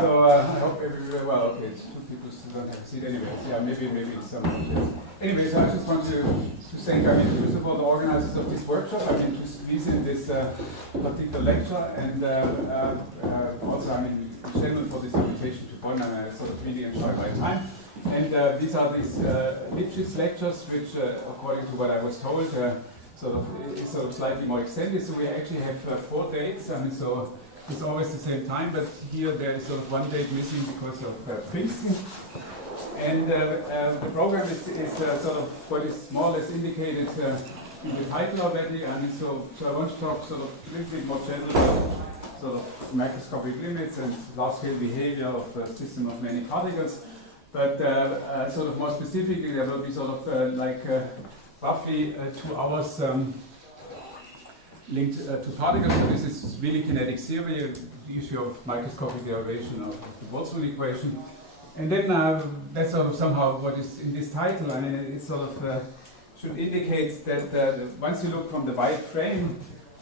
So I hope everywhere. Well, okay, it's two people still don't have a seat. Anyways, yeah, maybe some. Anyways, I just want to thank, first of all, the organizers of this workshop. To squeeze in this particular lecture, and also, Chairman for this invitation to Bonn. I sort of really enjoyed my time. And these are these Lipschitz lectures, which, according to what I was told, is sort of slightly more extended. So we actually have 4 dates. So it's always the same time, but here there is sort of 1 date missing because of Princeton. And the program is sort of what is more or less indicated in the title already. So I want to talk sort of a little bit more generally about sort of macroscopic limits and large-scale behavior of a system of many particles. But sort of more specifically, there will be sort of roughly 2 hours linked to particles. So this is really kinetic theory, the issue of microscopic derivation of the Boltzmann equation. And then that's sort of somehow what is in this title. It sort of should indicate that once you look from the wide frame,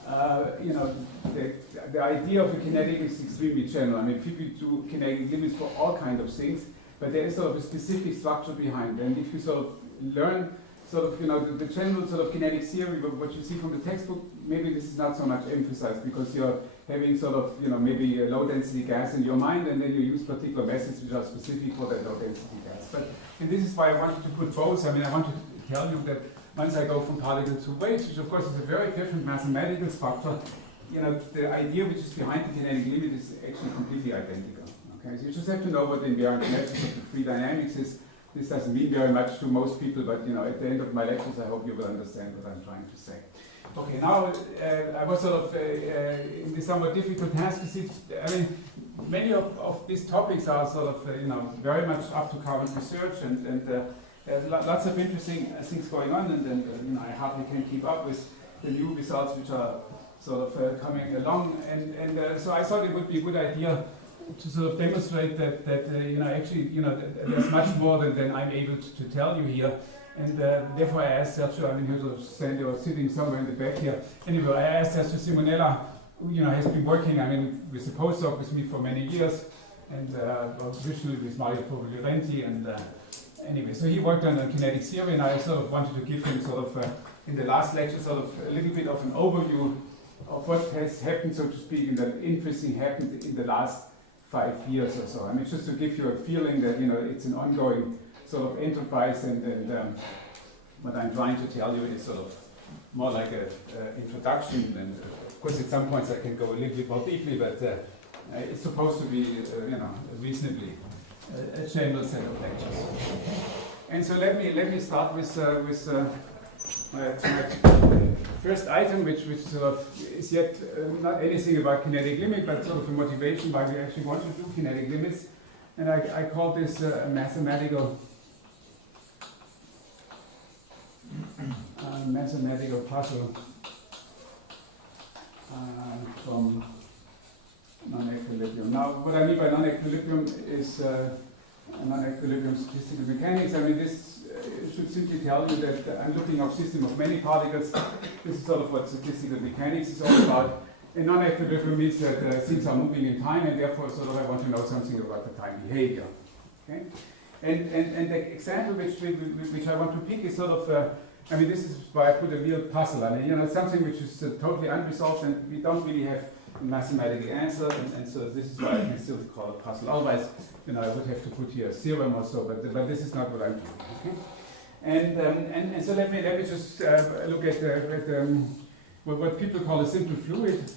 the idea of a kinetic is extremely general. People do kinetic limits for all kinds of things, but there is sort of a specific structure behind. And if you sort of learn the general sort of kinetic theory, what you see from the textbook, maybe this is not so much emphasized because you're having sort of, maybe a low density gas in your mind, and then you use particular methods which are specific for that low density gas. And this is why I wanted to put both. I wanted to tell you that once I go from particle to waves, which of course is a very different mathematical structure, the idea which is behind the kinetic limit is actually completely identical. Okay, so you just have to know what the invariant methods of the free dynamics is. This doesn't mean very much to most people, but at the end of my lectures, I hope you will understand what I'm trying to say. Okay, now I was sort of in this somewhat difficult task. Many of these topics are sort of very much up to current research, and there's lots of interesting things going on, and I hardly can keep up with the new results which are sort of coming along, and so I thought it would be a good idea to sort of demonstrate that there's much more than I'm able to tell you here, and therefore I asked Sergio, who's sort of standing or sitting somewhere in the back here. Anyway, I asked Sergio Simonella, who has been working, with a postdoc with me for many years, and originally with Mario Pogliorenti, and anyway, so he worked on kinetic theory, and I sort of wanted to give him sort of in the last lecture sort of a little bit of an overview of what has happened, so to speak, and that interesting happened in the last 5 years or so. Just to give you a feeling that it's an ongoing sort of enterprise, and what I'm trying to tell you is sort of more like an introduction, and of course at some points I can go a little bit more deeply, but it's supposed to be reasonably a general set of lectures. And so let me start with my first item, which sort of is yet not anything about kinetic limit, but sort of a motivation why we actually want to do kinetic limits. And I call this a mathematical puzzle from non-equilibrium. Now, what I mean by non-equilibrium is non-equilibrium statistical mechanics. This should simply tell you that I'm looking at a system of many particles. This is sort of what statistical mechanics is all about. And non-equilibrium means that things are moving in time, and therefore sort of I want to know something about the time behavior. Okay? And the example which I want to pick is sort of, this is why I put a real puzzle. Something which is totally unresolved, and we don't really have a mathematical answer, and so this is why I can still call it a puzzle. Otherwise, I would have to put here a theorem or so, but this is not what I'm doing. Okay? And so let me just look at what people call a simple fluid.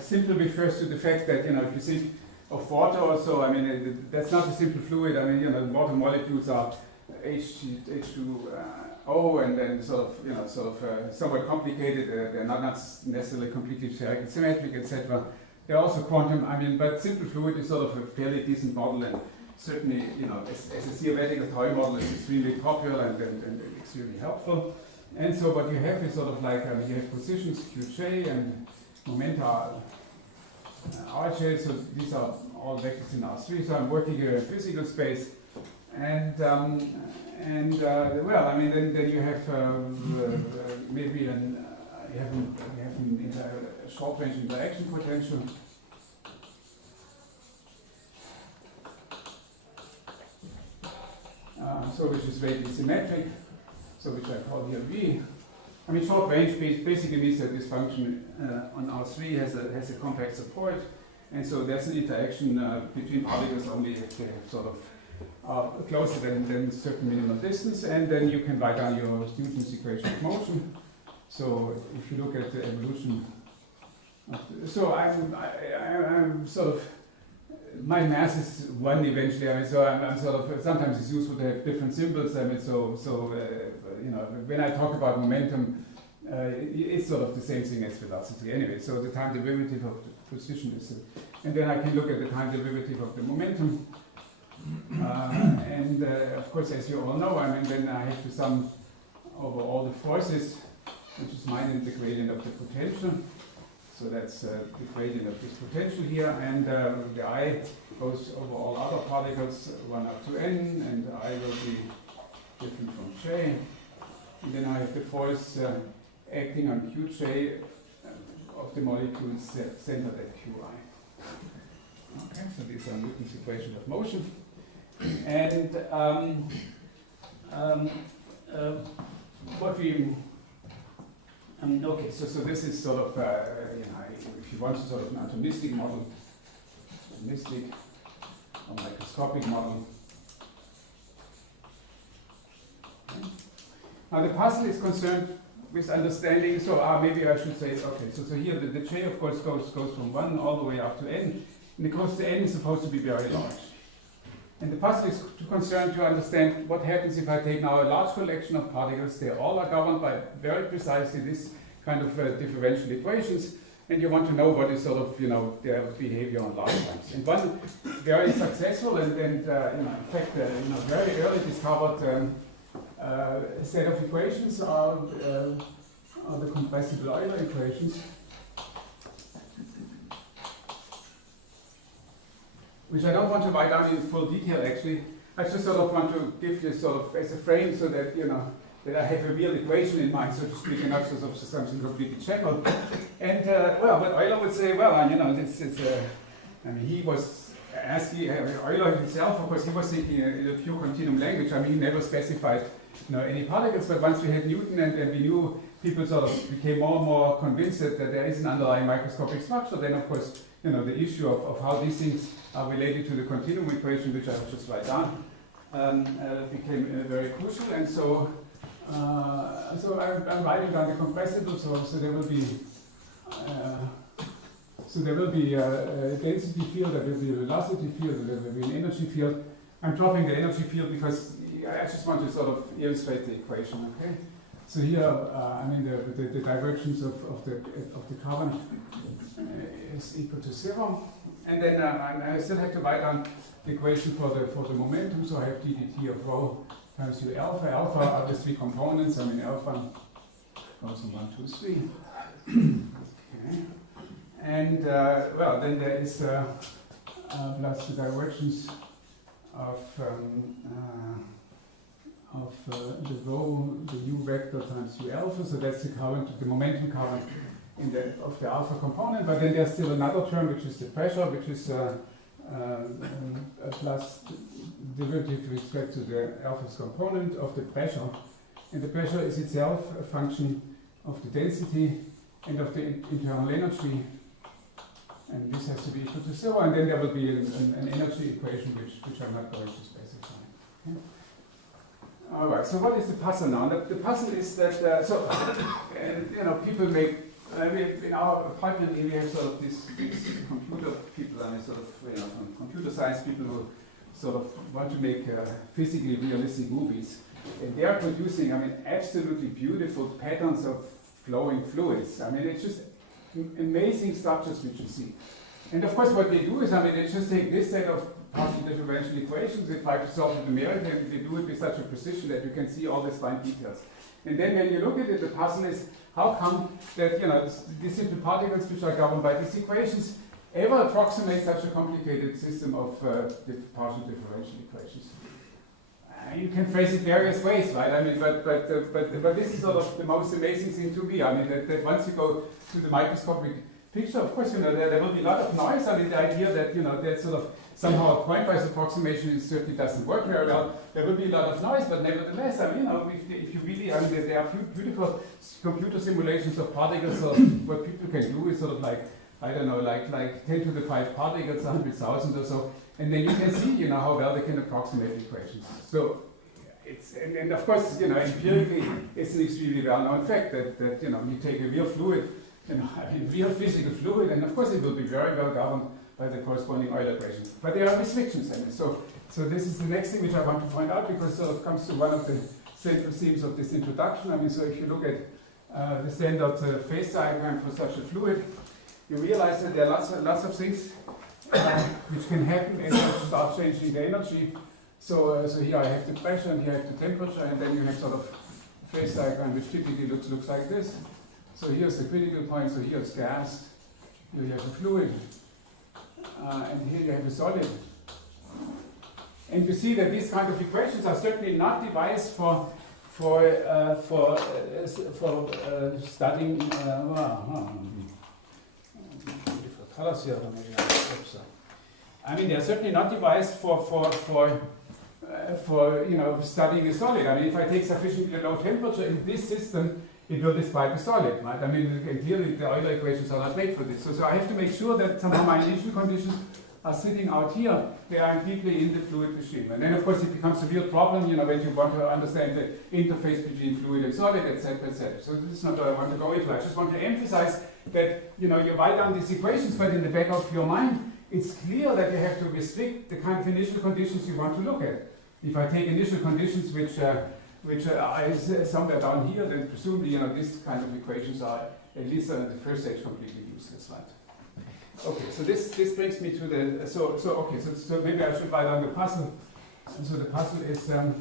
Simple refers to the fact that if you think of water or so, that's not a simple fluid. Water molecules are H2O, and then sort of somewhat complicated. They're not necessarily completely symmetric, etc. They're also quantum. But simple fluid is sort of a fairly decent model, and certainly, as a theoretical toy model, is extremely popular and extremely helpful. And so what you have is sort of like you have positions Qj and momenta Rj. So these are all vectors in R3. So I'm working here in physical space, and then you have maybe an we have a short-range interaction potential. So which is vaguely symmetric, so which I call here V. I mean, short range basically means that this function on R3 has a compact support, and so there's an interaction between particles only if they sort of are closer than a certain minimal distance, and then you can write down your Newton's equation of motion. So if you look at the evolution of so I'm sort of, my mass is 1 eventually. I mean, so I'm sort of, sometimes it's useful to have different symbols. I mean, you know, when I talk about momentum, it's sort of the same thing as velocity anyway. So the time derivative of the position is, and then I can look at the time derivative of the momentum. Of course, as you all know, I mean, then I have to sum over all the forces, which is minus the gradient of the potential. So that's the gradient of this potential here, and the I goes over all other particles, 1 up to n, and I will be different from J. And then I have the force acting on Qj of the molecules centered at Qi. Okay, so these are Newton's equation of motion. And what we okay, so this is sort of, you know, if you want to sort of an atomistic model, atomistic or microscopic model. Okay. Now the puzzle is concerned with understanding, so maybe I should say, okay, so here the J of course goes from 1 all the way up to n, and of course the n is supposed to be very large. And the puzzle is concerned to understand what happens if I take now a large collection of particles. They all are governed by very precisely this kind of differential equations, and you want to know what is sort of, you know, their behavior on large times. And one very successful and you know, in fact, you know, very early discovered set of equations are the compressible Euler equations, which I don't want to write down in full detail actually. I just sort of want to give this sort of as a frame so that, you know, that I have a real equation in mind, so to speak, and not sort of something completely shackled. And well, but Euler would say, well, you know, this is, I mean, he was asking, Euler himself, of course, he was thinking in a pure continuum language. I mean, he never specified, you know, any particles, but once we had Newton and we knew, people sort of became more and more convinced that there is an underlying microscopic structure, then of course, you know, the issue of how these things are related to the continuum equation, which I will just write down, became very crucial. And so, I'm writing down the compressible, so there will be a density field, there will be a velocity field, there will be an energy field. I'm dropping the energy field because I just want to sort of illustrate the equation. Okay. So here, I mean, the divergence of the current is equal to 0, and then I still have to write down the equation for the momentum. So I have ddt of rho times u alpha. Alpha are the 3 components. I mean, alpha goes from 1, 2, 3. Okay. And well, then there is plus the divergence of the rho, the u vector times u alpha. So that's the current, the momentum current of the alpha component. But then there's still another term, which is the pressure, which is a plus derivative with respect to the alpha's component of the pressure. And the pressure is itself a function of the density and of the internal energy. And this has to be equal to 0. And then there will be an energy equation, which I'm not going to specify. Okay. All right, so what is the puzzle now? The puzzle is that, you know, people make, in our apartment here we have sort of these computer people, I mean, sort of, you know, computer science people who sort of want to make physically realistic movies. And they are producing, I mean, absolutely beautiful patterns of flowing fluids. I mean, it's just amazing structures which you see. And of course what they do is, I mean, they just take this set of partial differential equations, they try to solve it numerically, and they do it with such a precision that you can see all these fine details. And then when you look at it, the puzzle is, how come that, you know, these simple particles which are governed by these equations ever approximate such a complicated system of partial differential equations? You can phrase it various ways, right? I mean, but this is sort of the most amazing thing to me. I mean, that once you go to the microscopic picture, of course, there will be a lot of noise. I mean, the idea that, that sort of somehow a pointwise approximation certainly doesn't work very well. There will be a lot of noise, but nevertheless, I mean, if you really, I mean, there are beautiful computer simulations of particles. So what people can do is sort of like, I don't know, like 10 to the 5 particles, 100,000 or so, and then you can see, how well they can approximate equations. So it's, and of course, empirically, it's an extremely well-known fact that you take a real fluid, I mean, real physical fluid, and of course it will be very well governed by the corresponding Euler equation. But there are restrictions in it. So this is the next thing which I want to point out, because it sort of comes to one of the central themes of this introduction. I mean, so if you look at the standard phase diagram for such a fluid, you realize that there are lots of things which can happen as you start changing the energy. So here I have the pressure, and here I have the temperature, and then you have sort of a phase diagram which typically looks like this. So here's the critical point, so here's gas, here you have a fluid, and here you have a solid. And you see that these kind of equations are certainly not devised for studying colors here. I mean, they're certainly not devised for studying a solid. I mean, if I take sufficiently low temperature in this system, it will describe a solid, right? I mean, clearly the Euler equations are not made for this. So I have to make sure that somehow my initial conditions are sitting out here. They are deeply in the fluid regime. And then, of course, it becomes a real problem, when you want to understand the interface between fluid and solid, etc., etc. So this is not what I want to go into. I just want to emphasize that, you write down these equations, but in the back of your mind, it's clear that you have to restrict the kind of initial conditions you want to look at. If I take initial conditions which are somewhere down here, then presumably, these kind of equations are, at least at the first stage, completely useless, right? Okay, so this brings me to the, so maybe I should write down the puzzle. And so the puzzle is, I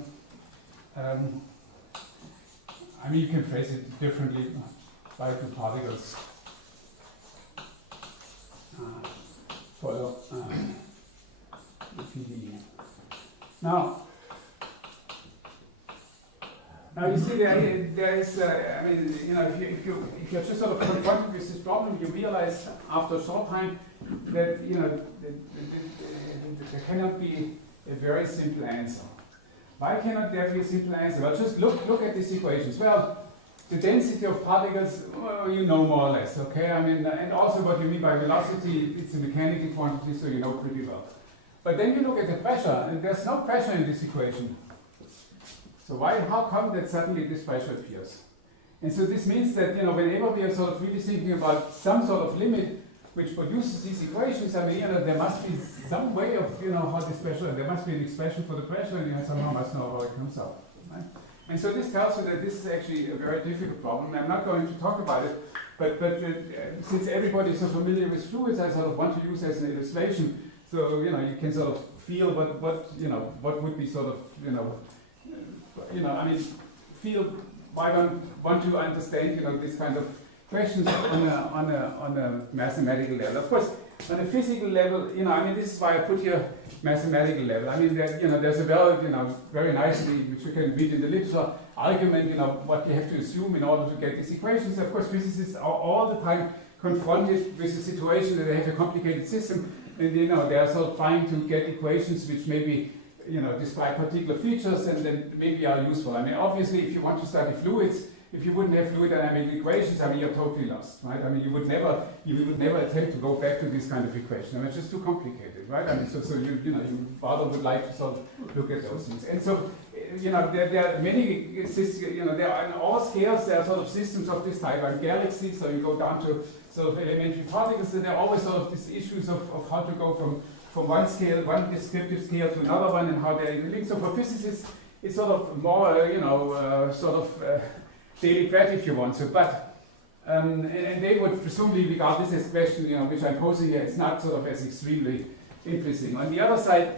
mean, you can phrase it differently, particle particles follow the PDE. Now you see there is, I mean, if you're just sort of confronted with this problem, you realize after a short time that, there cannot be a very simple answer. Why cannot there be a simple answer? Well, just look at these equations. Well, the density of particles, well, more or less, okay? I mean, and also what you mean by velocity, it's a mechanical quantity, so pretty well. But then you look at the pressure, and there's no pressure in this equation. So how come that suddenly this pressure appears? And so this means that, whenever we are sort of really thinking about some sort of limit which produces these equations, I mean, there must be some way of, how this pressure, there must be an expression for the pressure, and you somehow must know how it comes out, right? And so this tells you that this is actually a very difficult problem. I'm not going to talk about it, but since everybody is so familiar with fluids, I sort of want to use as an illustration, so, you can sort of feel what would be sort of, I mean, why don't want to understand, this kind of questions on a mathematical level. Of course, on a physical level, I mean, this is why I put here mathematical level. I mean, there's a very nicely, which you can read in the literature, argument, what you have to assume in order to get these equations. Of course, physicists are all the time confronted with the situation that they have a complicated system, and they are sort of trying to get equations which maybe describe particular features and then maybe are useful. I mean, obviously, if you want to study fluids, if you wouldn't have fluid dynamic equations, I mean, you're totally lost, right? I mean, you would never attempt to go back to this kind of equation. I mean, it's just too complicated, right? I mean, so you rather would like to sort of look at those things. And so, there are many systems, there are in all scales, there are sort of systems of this type, like galaxies, so you go down to sort of elementary particles, and there are always sort of these issues of how to go from one scale, one descriptive scale to another one, and how they're interlinked. So for physicists, it's sort of more, daily bread, if you want to. But and they would presumably regard this as a question, which I'm posing here, it's not sort of as extremely interesting. On the other side,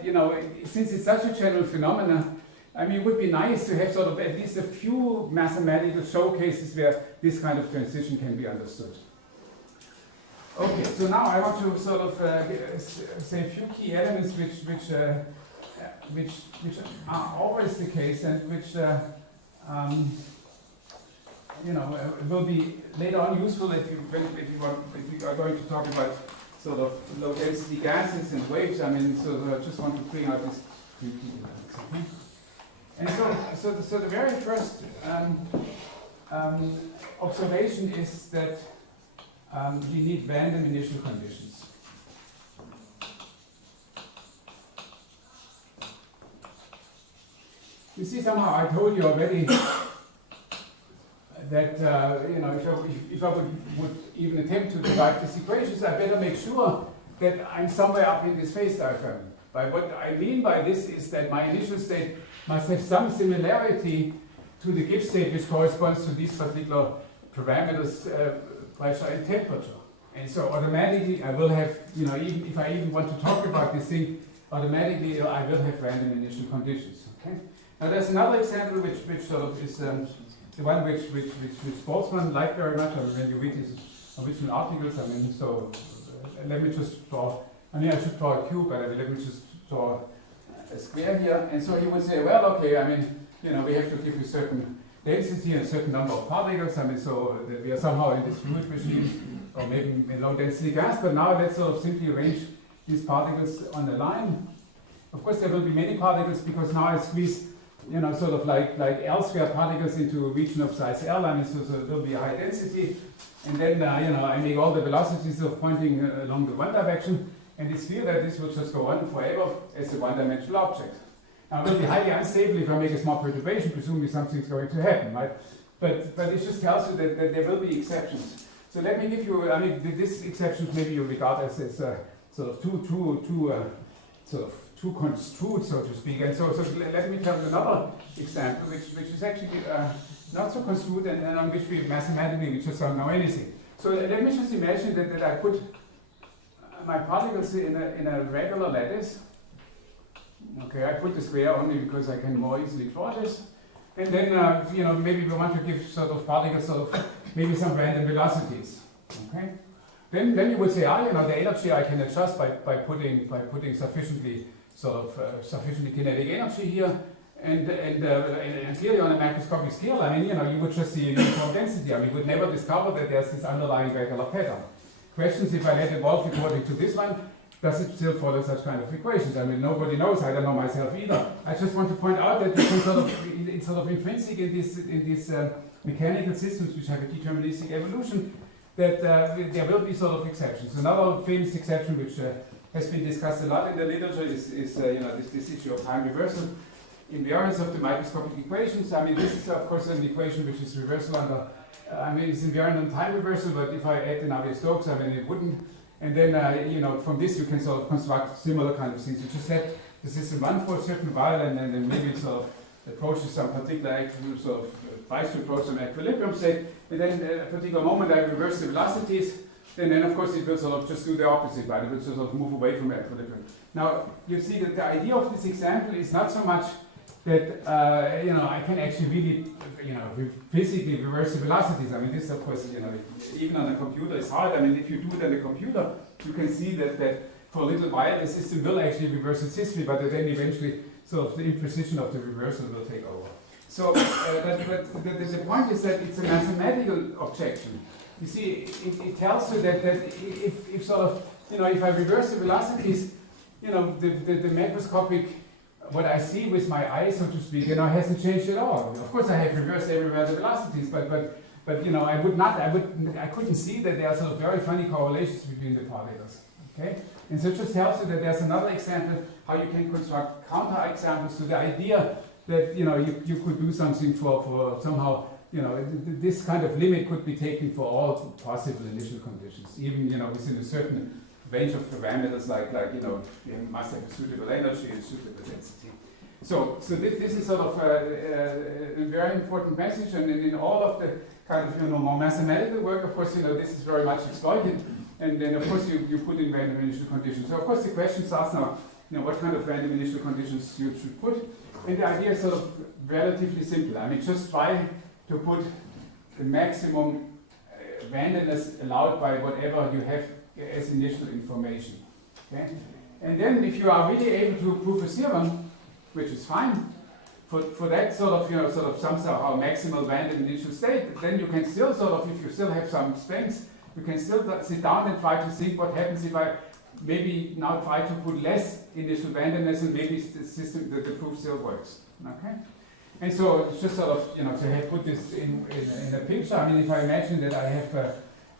since it's such a general phenomenon, I mean, it would be nice to have sort of at least a few mathematical showcases where this kind of transition can be understood. Okay, so now I want to sort of say a few key elements which which are always the case, and which will be later on useful if you are going to talk about sort of low density gases and waves. I mean, so I just want to bring out this three key elements. Okay? And so the very first observation is that you need random initial conditions. You see, somehow I told you already that if I would even attempt to derive these equations, I better make sure that I'm somewhere up in this phase diagram. But what I mean by this is that my initial state must have some similarity to the Gibbs state, which corresponds to these particular parameters, pressure and temperature. And so automatically I will have, even if I even want to talk about this thing, automatically I will have random initial conditions. Okay. Now there's another example which sort of is the one which Spohn liked very much. I mean, when you read his original articles, so let me just draw. I should draw a cube, but let me just draw a square here. And so he would say, well, okay, we have to give a certain density and a certain number of particles. So that we are somehow in this fluid machine, or maybe in low density gas. But now let's sort of simply arrange these particles on the line. Of course, there will be many particles because now I squeeze, sort of like elsewhere particles into a region of size L. So there will be a high density. And then, I make all the velocities of pointing along the one direction. And it's clear that this will just go on forever as a one-dimensional object. Now, it will be highly unstable if I make a small perturbation, presumably something's going to happen, right? But it just tells you that there will be exceptions. So let me give you, this exceptions maybe you regard as sort of too construed, so to speak. And so let me tell you another example, which is actually not so construed and on which we mathematically just don't know anything. So let me just imagine that I put my particles in a regular lattice. Okay, I put the square only because I can more easily draw this. And then, maybe we want to give sort of particles maybe some random velocities. Okay. Then you would say, the energy I can adjust by putting sufficiently kinetic energy here, and clearly on a macroscopic scale, you would just see a uniform density. You would never discover that there's this underlying regular pattern. Questions if I let evolve according to this one, does it still follow such kind of equations? Nobody knows. I don't know myself either. I just want to point out that you can it's sort of intrinsic in these mechanical systems which have a deterministic evolution, that there will be sort of exceptions. Another famous exception which has been discussed a lot in the literature is this issue of time reversal, invariance of the microscopic equations. This is of course an equation which is reversal under. It's invariant on time reversal, but if I add the Navier-Stokes, it wouldn't. And then, from this you can sort of construct similar kind of things. You just let the system run for a certain while, and then maybe it sort of approaches some particular tries to approach some equilibrium state, and then at a particular moment I reverse the velocities, and then of course it will sort of just do the opposite, right? It will sort of move away from equilibrium. Now, you see that the idea of this example is not so much that, I can actually really, physically reverse the velocities. This of course, even on a computer is hard. If you do it on a computer, you can see that for a little while the system will actually reverse its history, but then eventually sort of the imprecision of the reversal will take over. So, but the point is that it's a mathematical objection. You see, it tells you that if sort of, if I reverse the velocities, the macroscopic, what I see with my eye, so to speak, hasn't changed at all. Of course, I have reversed everywhere the velocities, but I couldn't see that there are sort of very funny correlations between the particles. Okay, and so it just tells you that there's another example how you can construct counter-examples to the idea that you could do something for somehow this kind of limit could be taken for all possible initial conditions, even within a certain range of parameters like you must have a suitable energy and suitable density. So this is sort of a very important message, and in all of the kind of more mathematical work, of course, this is very much exploited, and then of course you put in random initial conditions. So of course the question starts now, what kind of random initial conditions you should put, and the idea is sort of relatively simple. Just try to put the maximum randomness allowed by whatever you have as initial information. Okay? And then if you are really able to prove a theorem, which is fine. For that sort of somehow maximal random initial state, then you can still if you still have some strengths, you can still sit down and try to think what happens if I maybe now try to put less initial randomness, and maybe the system, the proof still works. Okay, and so it's just to have put this in a picture. I mean, if I imagine that I have,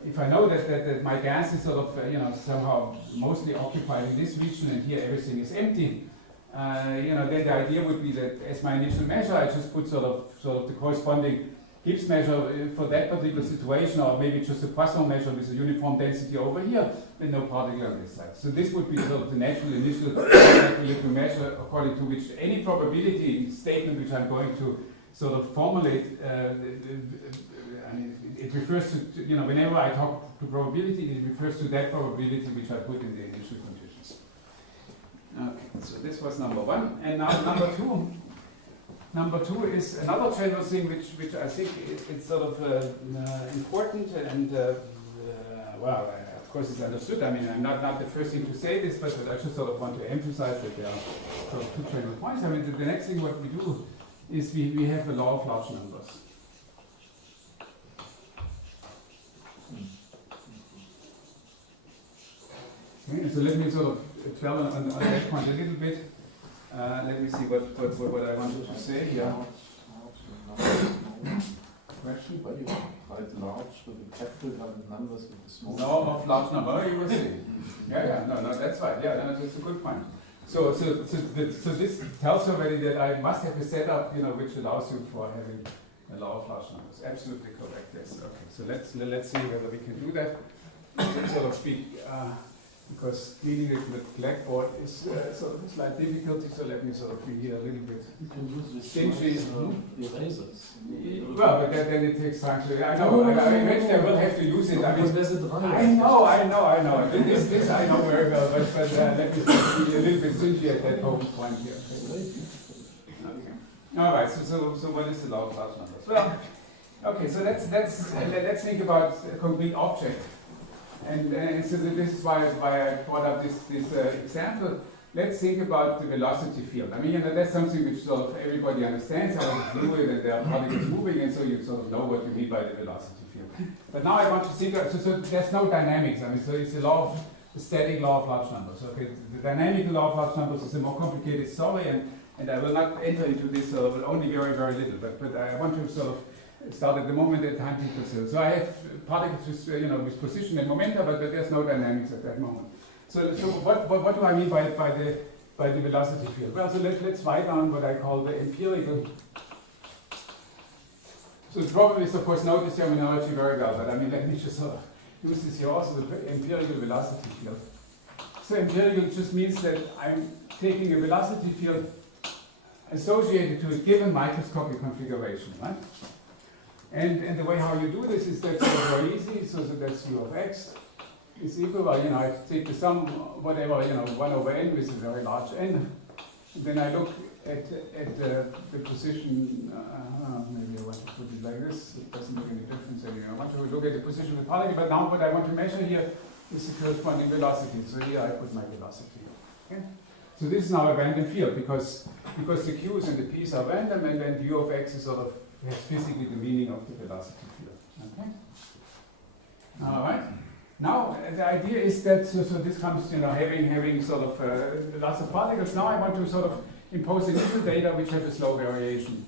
if I know that my gas is somehow mostly occupied in this region, and here everything is empty. Then the idea would be that as my initial measure, I just put sort of the corresponding Gibbs measure for that particular situation, or maybe just a Poisson measure with a uniform density over here, and no particle on this side. So this would be sort of the natural initial equilibrium measure, according to which any probability statement which I'm going to sort of formulate, it refers to, whenever I talk to probability, it refers to that probability which I put in the initial conditions. Okay, so this was number one, and now number two. Number two is another general thing which I think it's sort of important, and well, of course it's understood. I mean, I'm not the first thing to say this, but I just sort of want to emphasize that there are sort of two general points. I mean, the next thing what we do is we have a law of large numbers. Okay, so let me sort of dwell on that point a little bit. Let me see what I wanted to say here. Question? Why do you write large with a capital and numbers with a small? No, of large number, you will see. Yeah, no, that's right. Yeah, no, that's a good point. So this tells already that I must have a setup, which allows you for having a law of large numbers. Absolutely correct. Yes. Okay. So let's see whether we can do that. Let's sort of speak. Because cleaning it with blackboard is sort of a slight difficulty, so let me sort of be here a little bit. You can use this erasers. Well, but then it takes time to. I know. I imagine I will have to use it. I mean, I know. This I know very well, but let me sort of be a little bit stingy at that point here. Okay. All right. So what is the law of large numbers? Well, okay. So let's think about a complete object. And so this is why I brought up this example. Let's think about the velocity field. I mean, that's something which sort of everybody understands, how it's fluid and there are particles moving, and so you sort of know what you mean by the velocity field. But now I want to think of, so there's no dynamics. I mean, so it's the static law of large numbers. Okay, the dynamic law of large numbers is a more complicated story, and I will not enter into this only very, very little. But I want to sort of start at the moment at time equals 0. So I have particles with position and momentum, but there's no dynamics at that moment. So what do I mean by the velocity field? Well, so let's write down what I call the empirical. So the problem is, of course, know this terminology very well, but I mean, let me just sort of use this here also, the empirical velocity field. So empirical just means that I'm taking a velocity field associated to a given microscopic configuration, right? And the way how you do this is that's very easy. So that's u of x is equal, I take the sum, whatever, 1 over n with a very large n. And then I look at the position, maybe I want to put it like this, it doesn't make any difference anymore. I want to look at the position of the particle, but now what I want to measure here is the corresponding velocity. So here I put my velocity. Okay? So this is now a random field because the q's and the p's are random, and then u of x is sort of has physically the meaning of the velocity field. Okay. All right. Now the idea is that so this comes having sort of lots of particles. Now I want to sort of impose initial data which have a slow variation.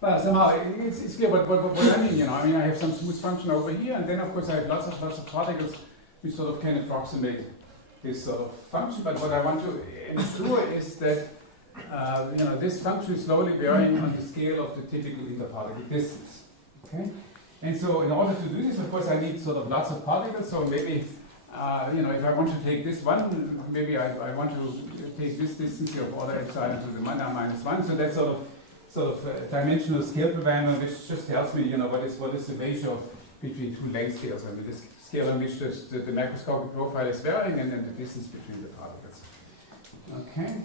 Well, somehow it's clear what I mean. I mean I have some smooth function over here, and then of course I have lots of particles which sort of can approximate this sort of function. But what I want to ensure is that this function is slowly varying on the scale of the typical interparticle distance. Okay, and so in order to do this, of course, I need sort of lots of particles. So maybe if I want to take this one, maybe I want to take this distance here of order epsilon to the minus 1. So that's sort of a dimensional scale parameter, which just tells me what is the ratio between two length scales. I mean, this scale on which the macroscopic profile is varying, and then the distance between the particles. Okay,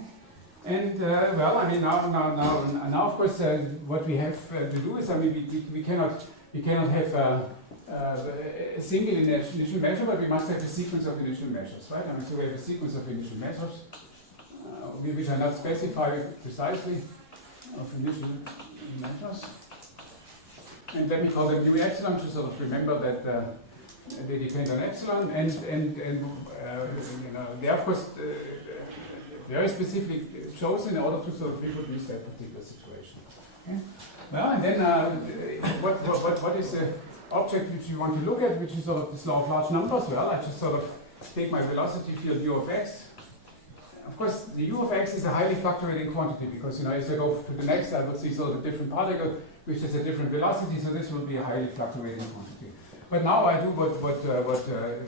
and well, I mean now of course what we have to do is, I mean, we cannot have a single initial measure, but we must have a sequence of initial measures, right? I mean, so we have a sequence of initial measures, which are not specified precisely, of initial measures. And let me call them mu epsilon to sort of remember that they depend on epsilon, and you know, they are of course very specifically chosen in order to sort of reproduce that particular situation. Okay? Well, and then what is the object which you want to look at, which is sort of this law of large numbers? Well, I just sort of take my velocity field u of x. Of course, the u of x is a highly fluctuating quantity because, you know, as I go to the next, I will see sort of a different particle which has a different velocity, so this will be a highly fluctuating quantity. But now I do what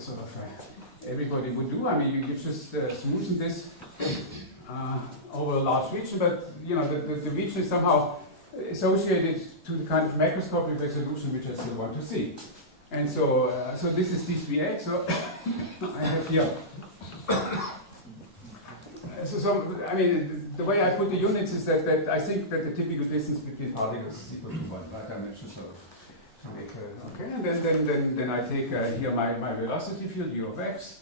sort of everybody would do. I mean, you just smoothen this over a large region, but you know the region is somehow associated to the kind of macroscopic resolution which I still want to see. And so, so this is d3x. So I have here. So I mean, the way I put the units is that I think that the typical distance between particles is equal to 1, right? I mentioned sort of. Okay, and then I take here my velocity field u of x,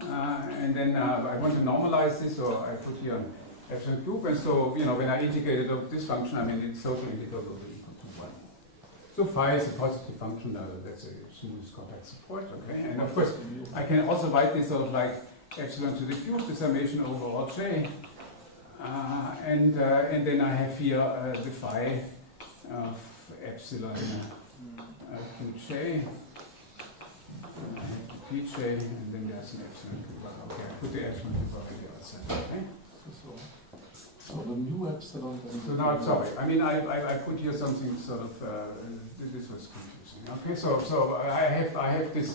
and then I want to normalize this, so I put here an epsilon cube, and so you know when I integrate it over this function, I mean its total integral will be equal to 1. So phi is a positive function. That's a smooth compact support. Okay, and of course I can also write this sort of like epsilon to the cube, the summation over all j, and then I have here the phi of epsilon. Qj, Pj, and then there's an epsilon. Okay, I put the epsilon above the outside. Okay. So the mu epsilon. So now, sorry. I mean, I put here something sort of. This was confusing. Okay, so I have this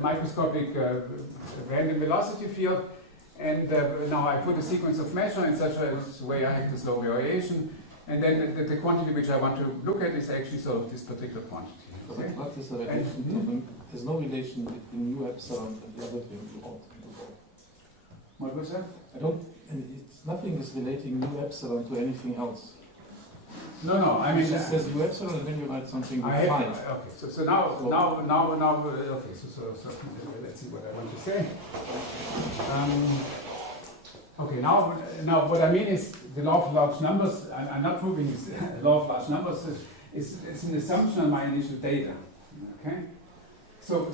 microscopic random velocity field, and now I put a sequence of measure in such a way I have this low variation. And then the quantity which I want to look at is actually sort of this particular quantity. Okay? What is the relation? There's no relation between mu epsilon and the other thing you ought to go. What was that? Nothing is relating mu epsilon to anything else. No. I mean, it just says mu epsilon, and then you write something with phi. Okay. So now. Okay. So let's see what I want to say. Okay, now what I mean is the law of large numbers. I'm not proving this. The law of large numbers is an assumption on my initial data. Okay, so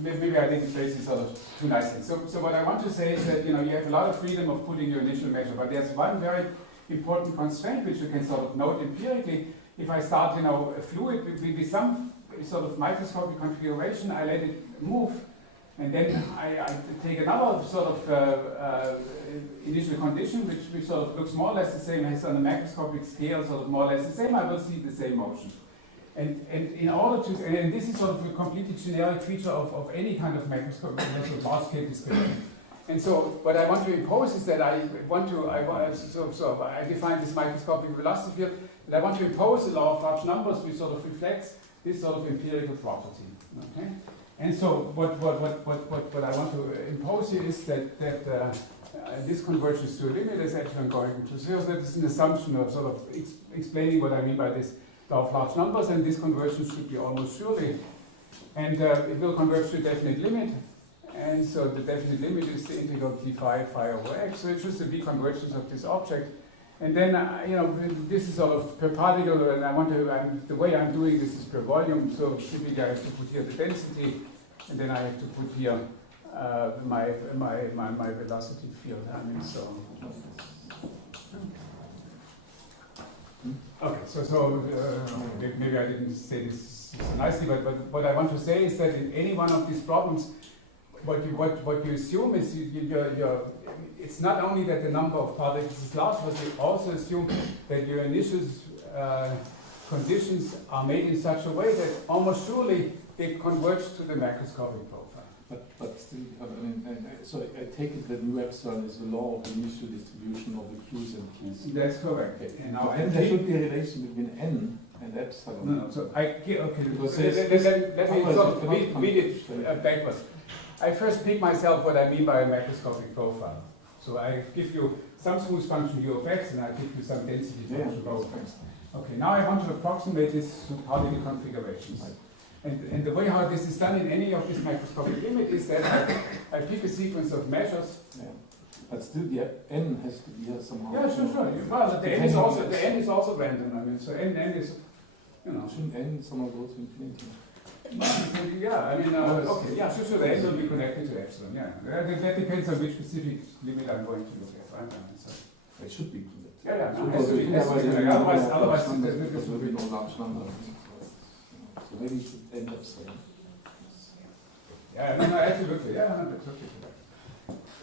maybe I didn't phrase this sort of too nicely. So what I want to say is that you have a lot of freedom of putting your initial measure, but there's one very important constraint which you can sort of note empirically. If I start a fluid with some sort of microscopic configuration, I let it move. And then I take another sort of initial condition, which sort of looks more or less the same as on a macroscopic scale, sort of more or less the same. I will see the same motion. And in order to, and this is sort of a completely generic feature of any kind of macroscopic large scale description. And so what I want to impose is that I define this microscopic velocity field, and I want to impose a law of large numbers which sort of reflects this sort of empirical property. Okay. And so what I want to impose here is that this converges to a limit as epsilon going to 0. So that is an assumption of sort of explaining what I mean by this law of large numbers, and this conversion should be almost surely. And it will converge to a definite limit. And so the definite limit is the integral d phi over x. So it's just a convergence of this object. And then, this is sort of per particle, and I want to, the way I'm doing this is per volume, so typically I have to put here the density, and then I have to put here my velocity field. I mean, so. Okay, so maybe I didn't say this so nicely, but what I want to say is that in any one of these problems, what you assume is it's not only that the number of particles is large, but you also assume that your initial conditions are made in such a way that almost surely they converge to the macroscopic profile. But still, so I take it that mu epsilon is the law of the initial distribution of the q's and p's. That's correct. Okay. And now there should be a relation between n and epsilon. No. So let me sort of read it backwards. I first pick myself what I mean by a macroscopic profile. So I give you some smooth function u of x, and I give you some density function rho of x. Okay, now I want to approximate this to particle configurations. Right. And the way how this is done in any of these microscopic limits is that I pick a sequence of measures. Yeah. But still, the n has to be here somehow. Yeah, sure. Well, the n is also random. I mean, so n is, you know. Shouldn't n somehow go to infinity? Yeah, I mean, okay, yeah, sure. The n will be connected to epsilon. Yeah, that depends on which specific limit I'm going to look at. Right? I mean, so It should be included. yeah. No, Otherwise, this will be no large number. So maybe you should end up saying. Yeah, no, absolutely. Yeah, no, that's okay.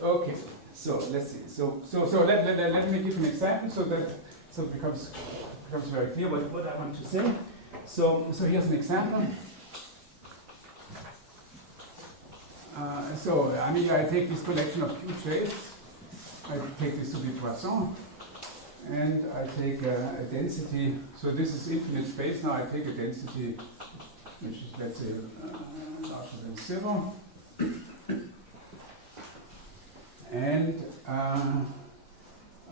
Okay, so let's see. So let me give an example so that it becomes very clear what I want to say. So here's an example. So I mean, I take this collection of Q traits. I take this to be Poisson, and I take a density. So this is infinite space. Now I take a density which is, let's say, larger than 0. And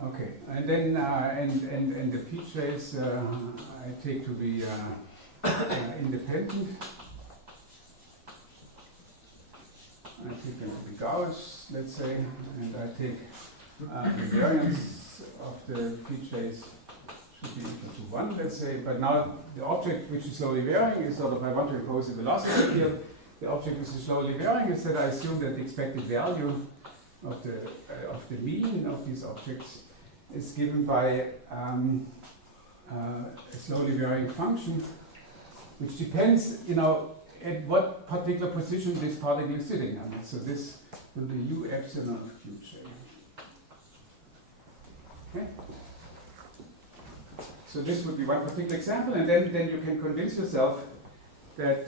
okay, and then and the P trace I take to be independent. I take them to be Gauss, let's say, and I take the variance of the P trace should be equal to 1, let's say. But now the object which is slowly varying is sort of, I want to impose a velocity field. The object which is slowly varying is that I assume that the expected value of the mean of these objects is given by a slowly varying function, which depends, you know, at what particular position this particle is sitting on. So this will be u epsilon of Q j. Okay. So this would be one particular example, and then you can convince yourself that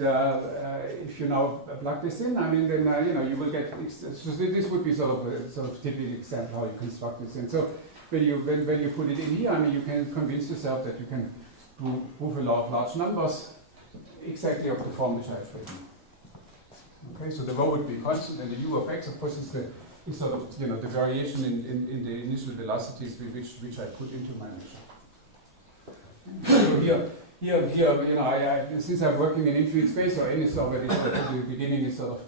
if you now plug this in, I mean, then you know, you will get. So this would be sort of a typical example how you construct this. And so when you put it in here, I mean, you can convince yourself that you can prove a law of large numbers exactly of the form which I've written. Okay, so the rho would be constant, and the u of x, of course, is sort of, you know, the variation in the initial velocities which I put into my measure. So here, you know, since I'm working in infinite space, so n is already the beginning is sort of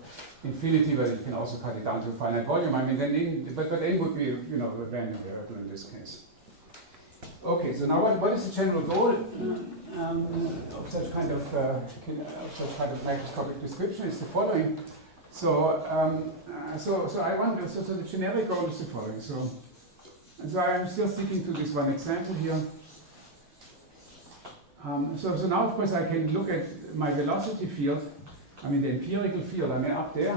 infinity, but you can also cut it down to a finite volume. I mean, then but n would be, you know, a random variable in this case. Okay, so now what is the general goal of such kind of microscopic description is the following. So I want so the generic goal is the following. So I'm still sticking to this one example here. So now, of course, I can look at my velocity field, I mean the empirical field, I mean up there.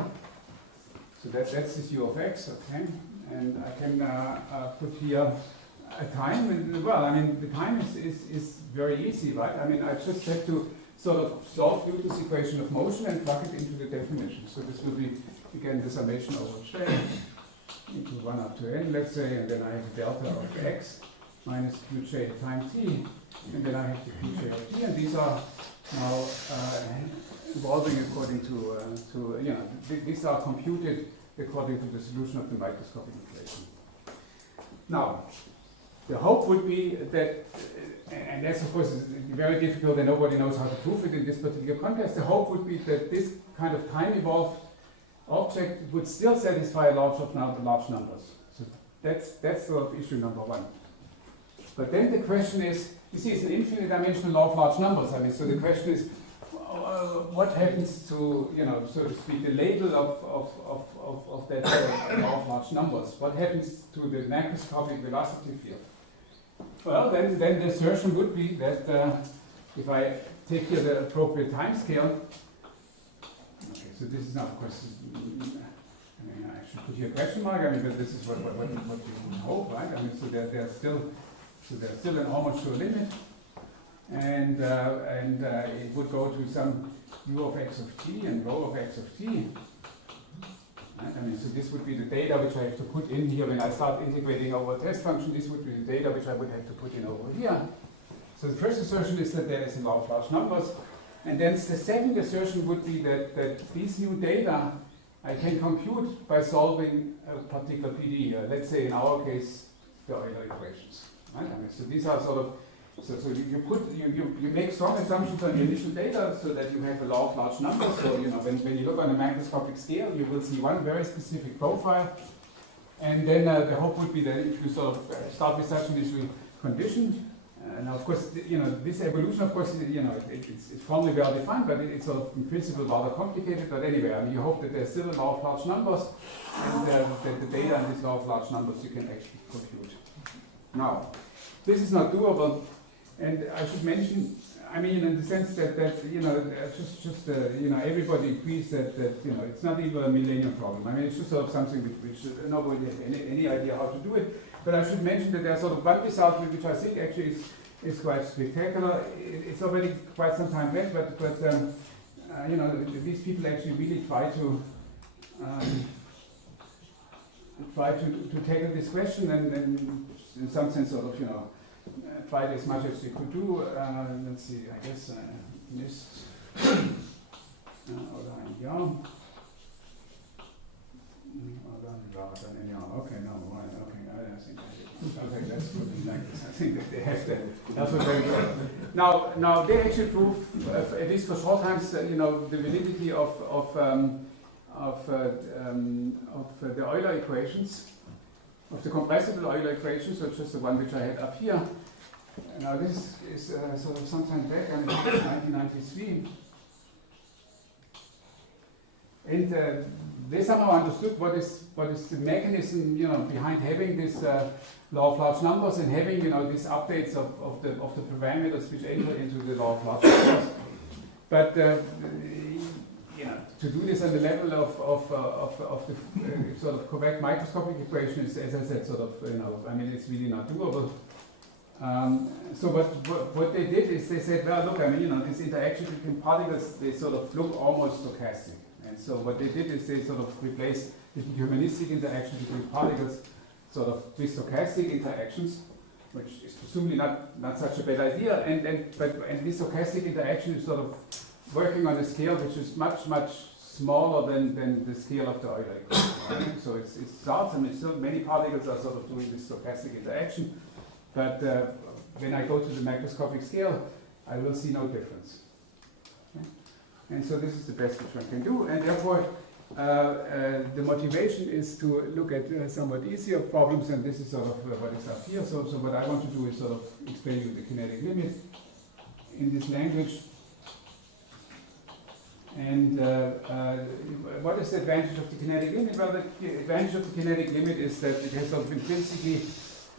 So that's this u of x, okay? And I can put here a time, and, well, I mean the time is very easy, right? I mean I just have to sort of solve Newton's equation of motion and plug it into the definition. So this will be, again, the summation over j into 1 up to n, let's say, and then I have delta of x minus qj times t. And then I have the qj of t, and these are now evolving according to you know, these are computed according to the solution of the microscopic equation. Now, the hope would be that, and that's of course very difficult and nobody knows how to prove it in this particular context, the hope would be that this kind of time-evolved object would still satisfy a large numbers. So that's sort of issue number one. But then the question is, you see, it's an infinite dimensional law of large numbers. I mean, so the question is, what happens to, you know, so to speak, the label of that law of large numbers? What happens to the macroscopic velocity field? Well, then the assertion would be that if I take here the appropriate time scale, okay, so this is now, of course, I mean, I should put here a question mark. I mean, but this is what you hope, right? I mean, so there's still an almost sure limit, and it would go to some u of x of t and rho of x of t. I mean, so this would be the data which I have to put in here when I start integrating over a test function. This would be the data which I would have to put in over here. So the first assertion is that there is a law of large numbers, and then the second assertion would be that these new data I can compute by solving a particular PDE. Let's say in our case the Euler equations. Right? I mean, so these are sort of So you make strong assumptions on your initial data so that you have a law of large numbers. So when you look on a macroscopic scale, you will see one very specific profile, and then the hope would be that if you sort of start with such initial condition. Now, of course, this evolution, of course, it's formally well defined, but it's sort of in principle rather complicated. But anyway, I mean, you hope that there's still a law of large numbers, and that the data in this law of large numbers you can actually compute. Now, this is not doable, and I should mention, I mean, in the sense that everybody agrees that it's not even a millennium problem. I mean, it's just sort of something which nobody has any idea how to do it. But I should mention that there's sort of one result which I think actually is quite spectacular. It's already quite some time back, but these people actually really try to tackle this question and in some sense sort of tried as much as they could do. Let's see, I guess missed. Okay, no, right, okay, I think okay, let's put it like this. I think that they have that. That's what very good. Now they actually prove, at least for short times, the validity of the Euler equations, of the compressible Euler equations, so just the one which I had up here. Now this is sort of sometime back, I mean, 1993. And they somehow understood what is the mechanism, behind having this law of large numbers and having, these updates of the parameters which enter into the law of large numbers. But to do this on the level of the sort of correct microscopic equation is, as I said, sort of, I mean, it's really not doable. So what they did is they said, well, look, I mean, this interaction between particles, they sort of look almost stochastic. And so what they did is they sort of replaced the deterministic interaction between particles sort of with stochastic interactions, which is presumably not such a bad idea. And this stochastic interaction is sort of working on a scale which is much smaller than the scale of the Euler equation. Right? So it starts, I mean, still many particles are sort of doing this stochastic interaction, but when I go to the macroscopic scale, I will see no difference. And so this is the best which one can do, and therefore the motivation is to look at somewhat easier problems, and this is sort of what is up here. So what I want to do is sort of explain you the kinetic limit in this language. And what is the advantage of the kinetic limit? Well, the advantage of the kinetic limit is that it has sort of intrinsically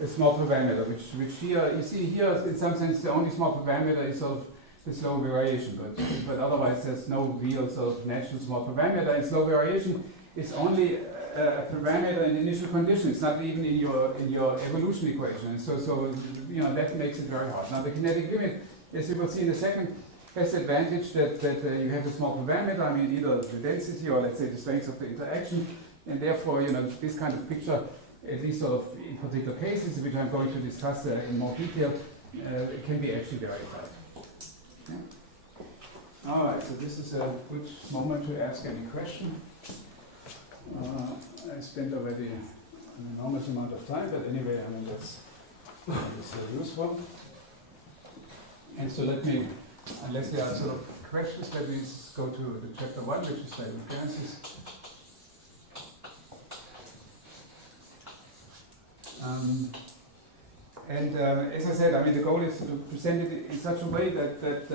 a small parameter, which here, you see here, in some sense, the only small parameter is sort of the slow variation, but otherwise there's no real sort of natural small parameter, and slow variation is only a parameter in initial condition. It's not even in your evolution equation, and so that makes it very hard. Now the kinetic limit, as you will see in a second, has the advantage that you have a small parameter. I mean, either the density or let's say the strength of the interaction, and therefore this kind of picture, at least sort of in particular cases, which I'm going to discuss in more detail, can be actually verified. Yeah. All right, so this is a good moment to ask any question. I spent already an enormous amount of time, but anyway, I mean, that's useful. And so let me, unless there are sort of questions, let me go to the chapter 1, which is the inferences. As I said, I mean, the goal is to present it in such a way that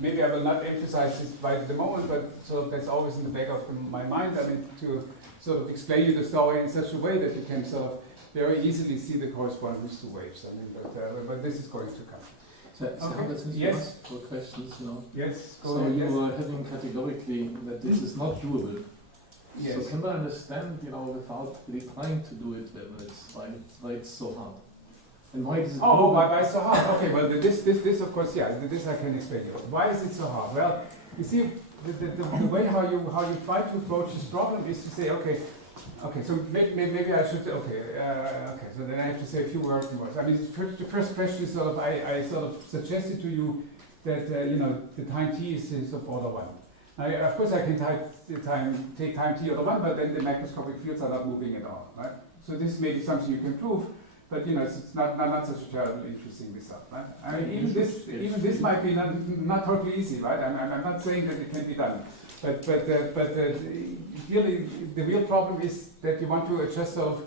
maybe I will not emphasize this right at the moment, but so that's always in the back of my mind. I mean, to sort of explain you the story in such a way that you can sort of very easily see the correspondence to waves. I mean, but this is going to come. So okay. since Yes. you asked for questions, Yes. So ahead, you yes. were having categorically that this is not doable. Yes. So can I understand, without really trying to do it, why it's so hard? And why is it Oh, why it's so hard? Okay, well, this of course, yeah, this I can explain you. Why is it so hard? Well, you see, the way how you try to approach this problem is to say, okay, so maybe I should, okay, so then I have to say a few words. I mean, the first question is sort of, I sort of suggested to you that, the time t is of order 1. Now, of course, I can take time t order 1, but then the macroscopic fields are not moving at all, right? So this may be something you can prove. but you know, it's not such a terribly interesting result, right? I mean, even this might be not totally easy, right? I'm not saying that it can be done, but really, the real problem is that you want to adjust sort of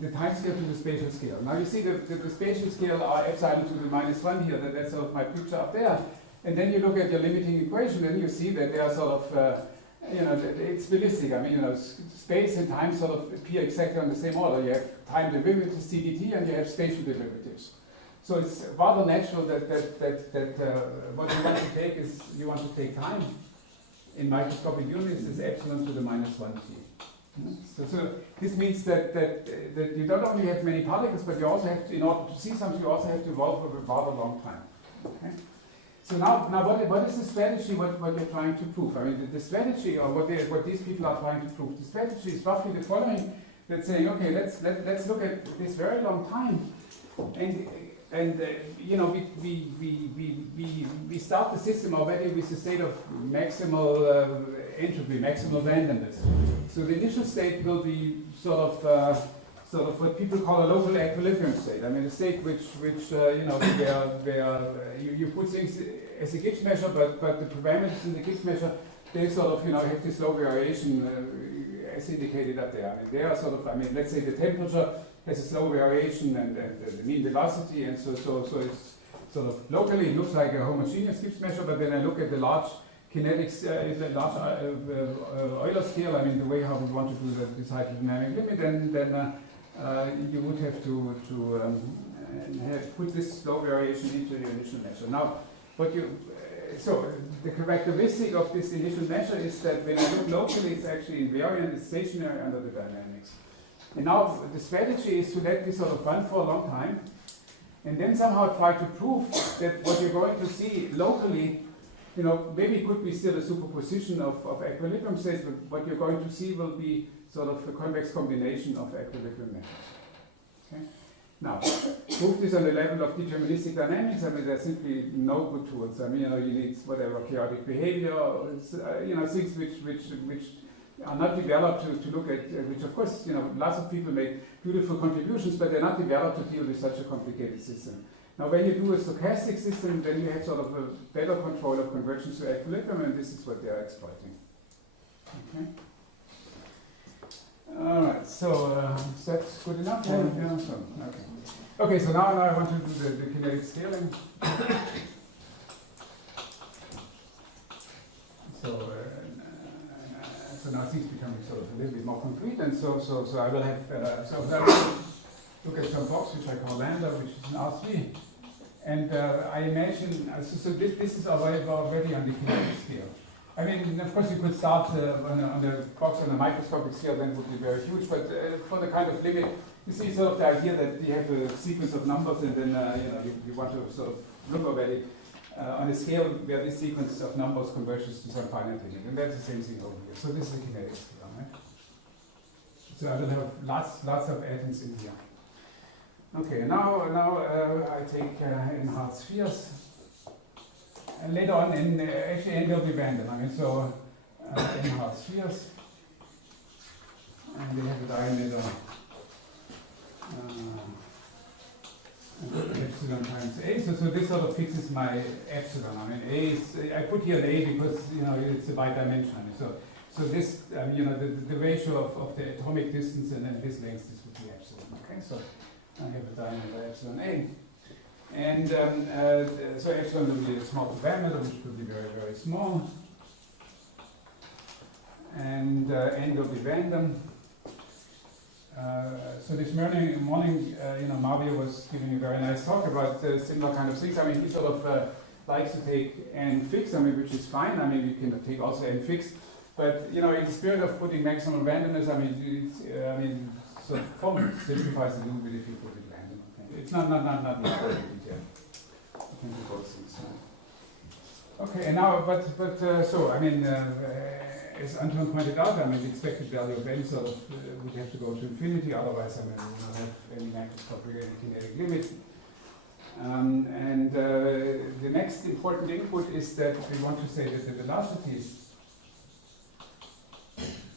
the time scale to the spatial scale. Now you see the spatial scale are epsilon to the -1 here, that's sort of my picture up there. And then you look at your limiting equation and you see that they are sort of, you know, it's realistic. I mean, you know, space and time sort of appear exactly on the same order. You have time derivatives, CDT, and you have spatial derivatives. So it's rather natural that what you want to take is, you want to take time in microscopic units is epsilon to the -1t. So this means that you don't only have many particles, but you also have to, in order to see something, you also have to evolve over a rather long time. Okay? So now what is the strategy, what you're trying to prove? I mean, the strategy, or what these people are trying to prove, the strategy is roughly the following, that saying, okay, let's look at this very long time, and you know, we start the system already with the state of maximal entropy, maximal randomness. So the initial state will be sort of what people call a local equilibrium state. I mean, a state which you know, where you put things as a Gibbs measure, but the parameters in the Gibbs measure, they sort of, you know, have this low variation as indicated up there. I mean, they are sort of, I mean, let's say the temperature has a slow variation and the mean velocity, and so it's sort of locally, it looks like a homogeneous Gibbs measure, but when I look at the large kinetics, the large Euler scale, I mean, the way how we want to do this hydrodynamic limit, then you would have to put this slow variation into the initial measure. Now, so the characteristic of this initial measure is that when I look locally, it's actually invariant, it's stationary under the dynamics. And now the strategy is to let this sort of run for a long time, and then somehow try to prove that what you're going to see locally, you know, maybe it could be still a superposition of equilibrium states, but what you're going to see will be sort of a convex combination of equilibrium measures. Okay? Now, prove this on the level of deterministic dynamics. I mean, there's simply no good tools. I mean, you know, you need whatever chaotic behavior, or, you know, things which are not developed to look at, which of course, you know, lots of people make beautiful contributions, but they're not developed to deal with such a complicated system. Now, when you do a stochastic system, then you have sort of a better control of convergence to equilibrium, and this is what they are exploiting. Okay. All right. So is that good enough? Yeah. So, okay. Okay. So now I want to do the kinetic scaling. So now things becoming sort of a little bit more concrete, and so I will have I will look at some box which I call lambda, which is an R3. And I imagine, so this is already on the kinetic scale. I mean, of course, you could start on a box on a microscopic scale, then it would be very huge, but for the kind of limit, you see sort of the idea that you have a sequence of numbers, and then you know, you want to sort of look already on a scale where this sequence of numbers converges to some finite limit, and that's the same thing over here. So this is the kinetic scale, right? So I will have lots of atoms in here. Okay, now I take enhanced spheres, and later on, actually n will be random. I mean, so enhanced spheres, and they have a diameter epsilon times a. So this sort of fixes my epsilon. I mean, a is, I put here an a because, you know, it's a bidimensional. I mean, so this, you know, the ratio of the atomic distance and then this length, this would be epsilon. Okay, so I have a diameter epsilon a. And so epsilon will be a small diameter, which could be very, very small. And n will be random. So this morning, you know, Mario was giving a very nice talk about similar kind of things. I mean, he sort of likes to take n fixed, I mean, which is fine. I mean, you can take also n fixed. But, you know, in the spirit of putting maximum randomness, I mean, so form simplifies a little bit if you put it random. Okay. It's not important detail. You can do both things. Okay, and now, so I mean, as Anton pointed out, I mean, the expected value of n sort of would have to go to infinity. Otherwise, I mean, we don't have any macroscopic or kinetic limit. And the next important input is that we want to say that the velocities.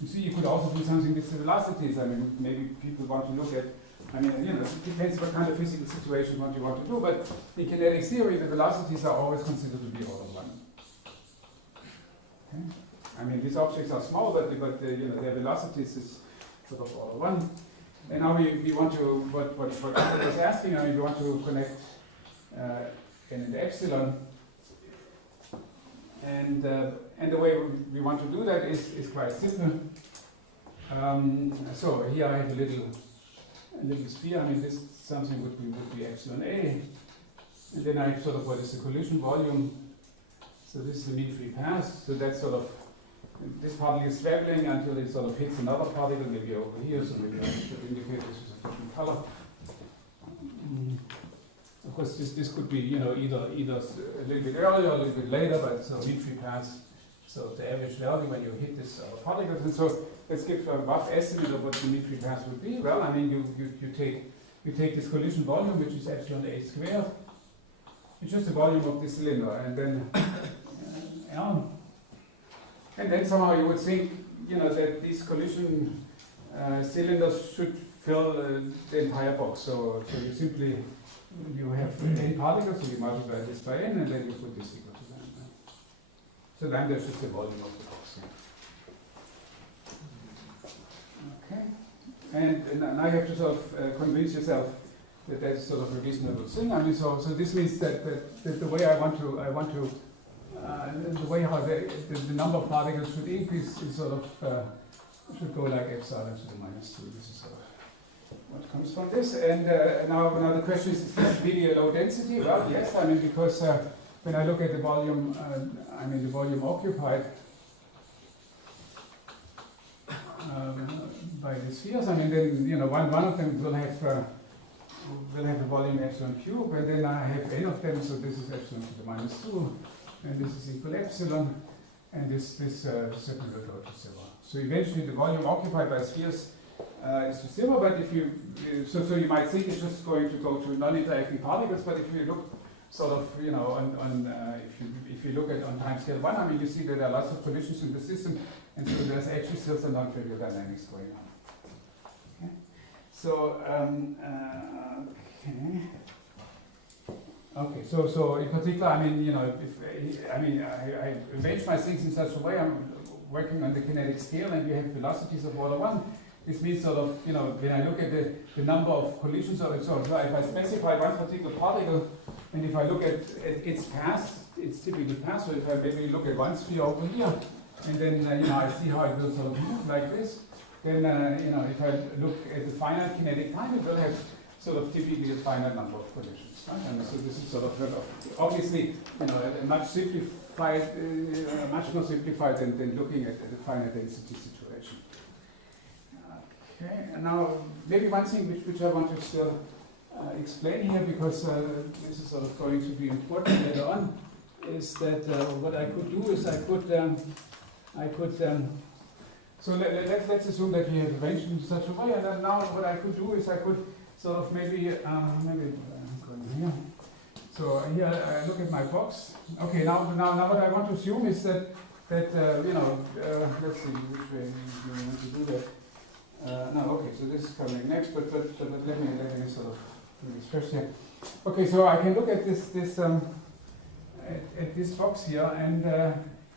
You see, you could also do something with the velocities. I mean, maybe people want to look at I mean, you know, it depends what kind of physical situation what you want to do, but in kinetic theory, the velocities are always considered to be order 1. Okay? I mean, these objects are small, but you know, their velocities is sort of order 1. And now we want to, what Herbert was asking, I mean, we want to connect n and epsilon. And the way we want to do that is quite simple. So here I have a little sphere. I mean, this something would be epsilon a, and then I have sort of what is the collision volume. So this is the mean free path. So that's sort of, this particle is traveling until it sort of hits another particle, maybe over here. So maybe I should indicate this is a different color. Of course, this could be, you know, either a little bit earlier or a little bit later, but so mean free path. So the average value when you hit this particles, and so let's give a rough estimate of what the mean free path would be. Well, I mean, you take this collision volume, which is epsilon a squared, it's just the volume of this cylinder, and then L, and then somehow you would think, you know, that these collision cylinders should fill the entire box. So you simply you have n particles, so you multiply this by n, and then you put this equal to lambda. So lambda is just the volume of the box. Okay, and now you have to sort of convince yourself that that's sort of a reasonable thing. I mean, so this means that the way I want to the way how the number of particles should increase is sort of should go like epsilon to the minus 2. This is sort of what comes from this. And now the question is this really a low density? Well, yes. I mean, because when I look at the volume, I mean the volume occupied by the spheres. I mean, then you know one of them will have a volume epsilon cube, and then I have n of them. So this is epsilon to the minus 2, and this is equal epsilon, and this certainly will go to 0. So eventually, the volume occupied by spheres is to 0. But if you so you might think it's just going to go to non-interacting particles. But if you look sort of, you know, if you look at on time scale 1, I mean, you see that there are lots of collisions in the system, and so there's actually still some non-trivial dynamics going on. Okay. So okay. So in particular, I mean, you know, I arrange my things in such a way. I'm working on the kinetic scale, and we have velocities of order 1. This means sort of, you know, when I look at the number of collisions, or so if I specify one particular particle, and if I look at its path, its typical path, so if I maybe look at one sphere over here, and then you know, I see how it will sort of move like this, then you know, if I look at the finite kinetic time, it will have sort of typically a finite number of collisions. Right? And so this is sort of obviously, you know, a much simplified, much more simplified than looking at the finite density situation. Okay, and now maybe one thing which I want to still explain here, because this is sort of going to be important later on, is that what I could do is I could so let's assume that we have arranged in such a way, and then now what I could do is I could sort of maybe going here. So here I look at my box. Okay, now what I want to assume is that you know, let's see which way you want to do that. No, okay, so this is coming next, but let me sort of do this first here. Okay, so I can look at this at this box here,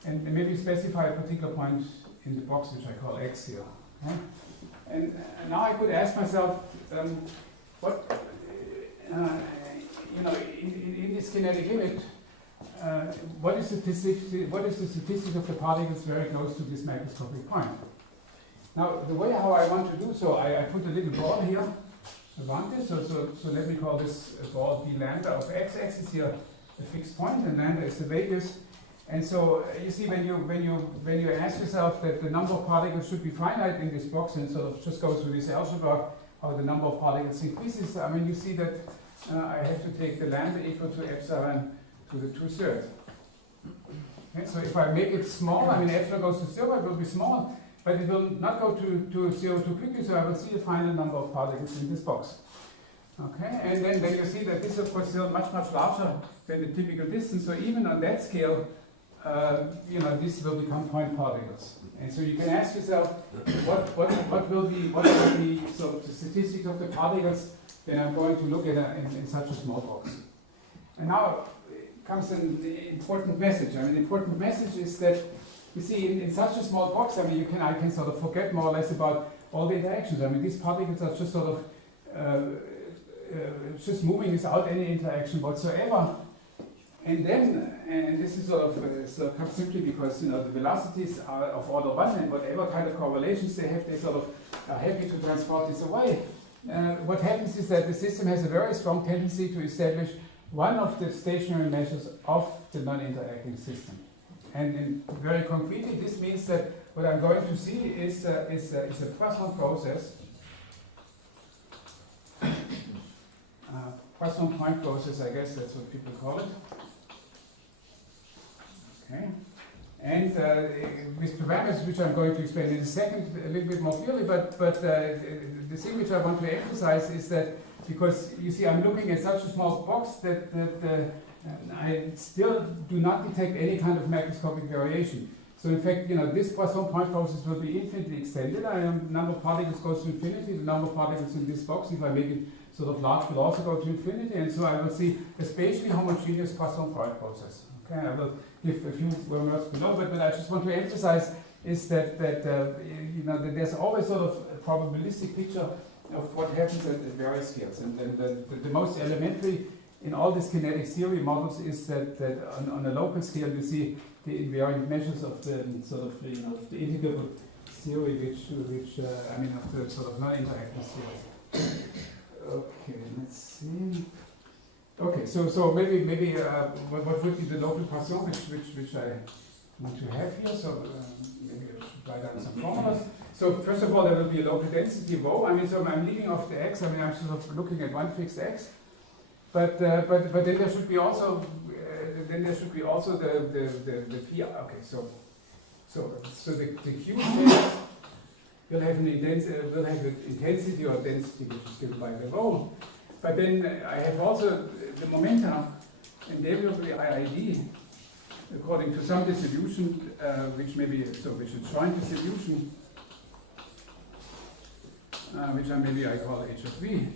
and maybe specify a particular point in the box which I call x here. Okay? And now I could ask myself, what you know, in this kinetic limit, what is the statistic of the particles very close to this macroscopic point? Now, the way how I want to do so, I put a little ball here around this. So let me call this ball d lambda of x. X is here a fixed point, and lambda is the radius. And so you see, when you ask yourself that the number of particles should be finite in this box, and sort of just go through this algebra, how the number of particles increases. I mean, you see that I have to take the lambda equal to epsilon to the 2/3. Okay, so if I make it small, I mean, epsilon goes to 0, it will be small. But it will not go to 0 too quickly, so I will see a finite number of particles in this box. Okay, and then you see that this, of course, is still much larger than the typical distance. So even on that scale, you know, this will become point particles. And so you can ask yourself, what will be sort of the statistics of the particles when I'm going to look at in such a small box. And now comes an important message. I mean, the important message is that you see in such a small box, I mean, I can sort of forget more or less about all the interactions. I mean, these particles are just sort of just moving without any interaction whatsoever. And then, and this is sort of comes simply because the velocities are of order 1, and whatever kind of correlations they have, they sort of are happy to transport this away. What happens is that the system has a very strong tendency to establish one of the stationary measures of the non-interacting system. And very concretely, this means that what I'm going to see is a Poisson process. Poisson point process, I guess that's what people call it. Okay. And with parameters which I'm going to explain in a second a little bit more clearly, but the thing which I want to emphasize is that because you see I'm looking at such a small box that I still do not detect any kind of macroscopic variation. So in fact, this Poisson point process will be infinitely extended. The number of particles goes to infinity, the number of particles in this box, if I make it sort of large, will also go to infinity, and so I will see a spatially homogeneous Poisson point process. Okay, I will give a few words below, but I just want to emphasize is that that there's always sort of a probabilistic picture of what happens at various scales, and the most elementary in all these kinetic theory models is that on a local scale you see the invariant measures of the sort of the integrable theory, which I mean of the sort of non-interactive scales. Okay, let's see. Okay, so maybe what would be the local Poisson which I want to have here? So maybe I should write down some formulas. So first of all, there will be a local density rho. I mean, so I'm leaving off the x. I mean, I'm sort of looking at one fixed x. But then there should be also the p. Okay, so the q space will have an intensity or density which is given by the rho. But then I have also the momenta, and they will be IID according to some distribution, which is joint distribution, which I call H of V.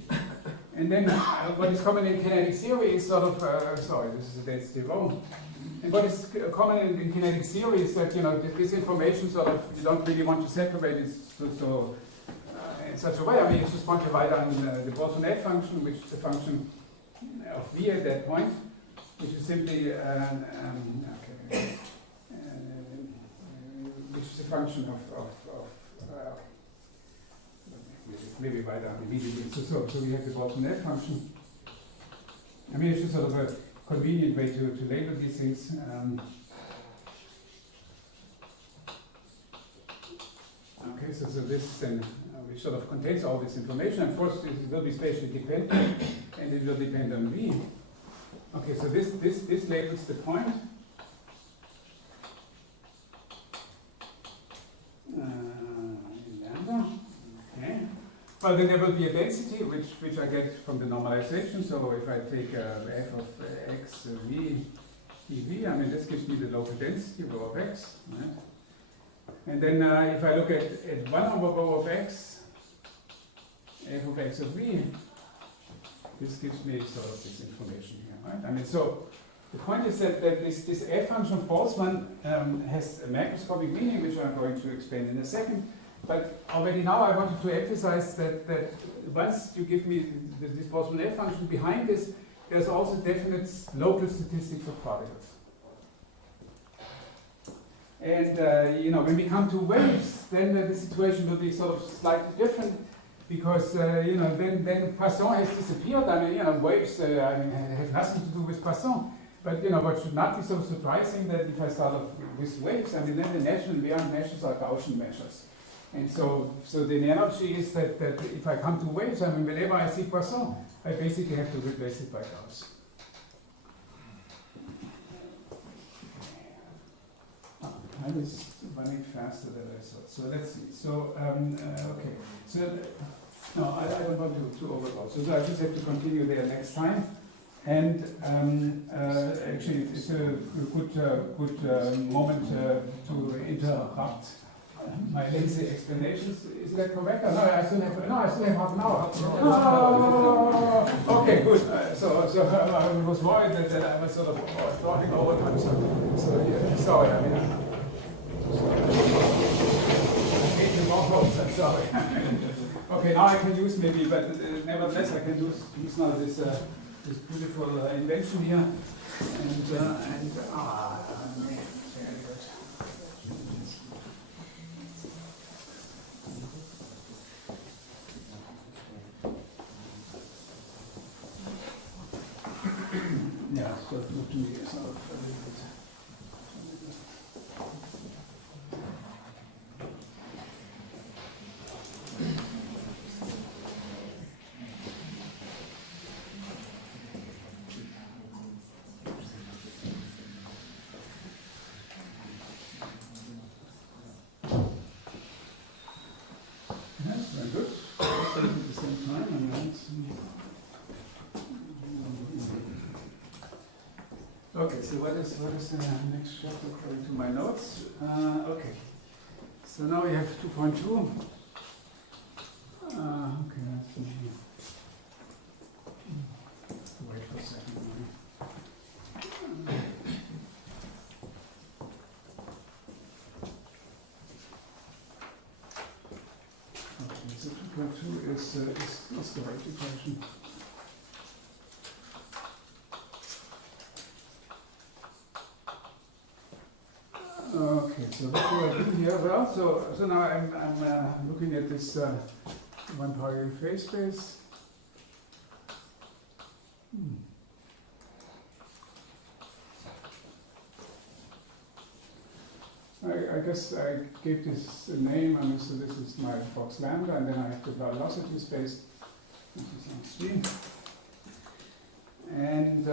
And then what is common in kinetic theory is sort of, this is a density rho. And what is common in kinetic theory is that, this information sort of, you don't really want to separate it in such a way. I mean, you just want to write down the Boltzmann F function, which is the function of V at that point, which is simply, which is a function of maybe write down immediately. So we have the Boltzmann F function. I mean, it's just sort of a convenient way to label these things. Okay, so this then which sort of contains all this information. Of course, it will be spatially dependent, and it will depend on V. Okay, so this labels the point. Lambda. Okay. Well, then there will be a density which I get from the normalization. So if I take f of x v dv, I mean this gives me the local density rho of x, right? And then if I look at 1 over rho of x, f of x of v, this gives me sort of this information here, right? I mean, so the point is that this f function of Boltzmann has a macroscopic meaning, which I'm going to explain in a second. But already now I wanted to emphasize that once you give me this Boltzmann F function, behind this, there's also definite local statistics of particles. And when we come to waves, then the situation will be sort of slightly different, because then Poisson has disappeared. I mean, waves have nothing to do with Poisson. But what should not be so surprising that if I start off with waves, I mean then the natural invariant measures are Gaussian measures. And so the analogy is that if I come to waves, I mean whenever I see Poisson, I basically have to replace it by Gauss. I was running faster than I thought. So let's see. So okay. So no, I don't want to overload. So I just have to continue there next time. And actually, it's a good moment to interrupt my lazy explanations. Is that correct? No, I still have half an hour. Okay, good. So I was worried that I was sort of talking over time. So yeah, sorry. I mean, I'm sorry. Okay, now I can use maybe, but nevertheless I can use now this beautiful invention here, and very good. Yeah, so to me it's not a little bit. Okay, so what is the next chapter according to my notes? Okay, so now we have 2.2. Okay, let's see. Wait for a second. Okay, so 2.2 is the right equation. Okay, so what do I do here? Well, so now I'm looking at this one particle phase space. I guess I gave this a name. I mean, so this is my box lambda, and then I have the velocity space, which is on stream. And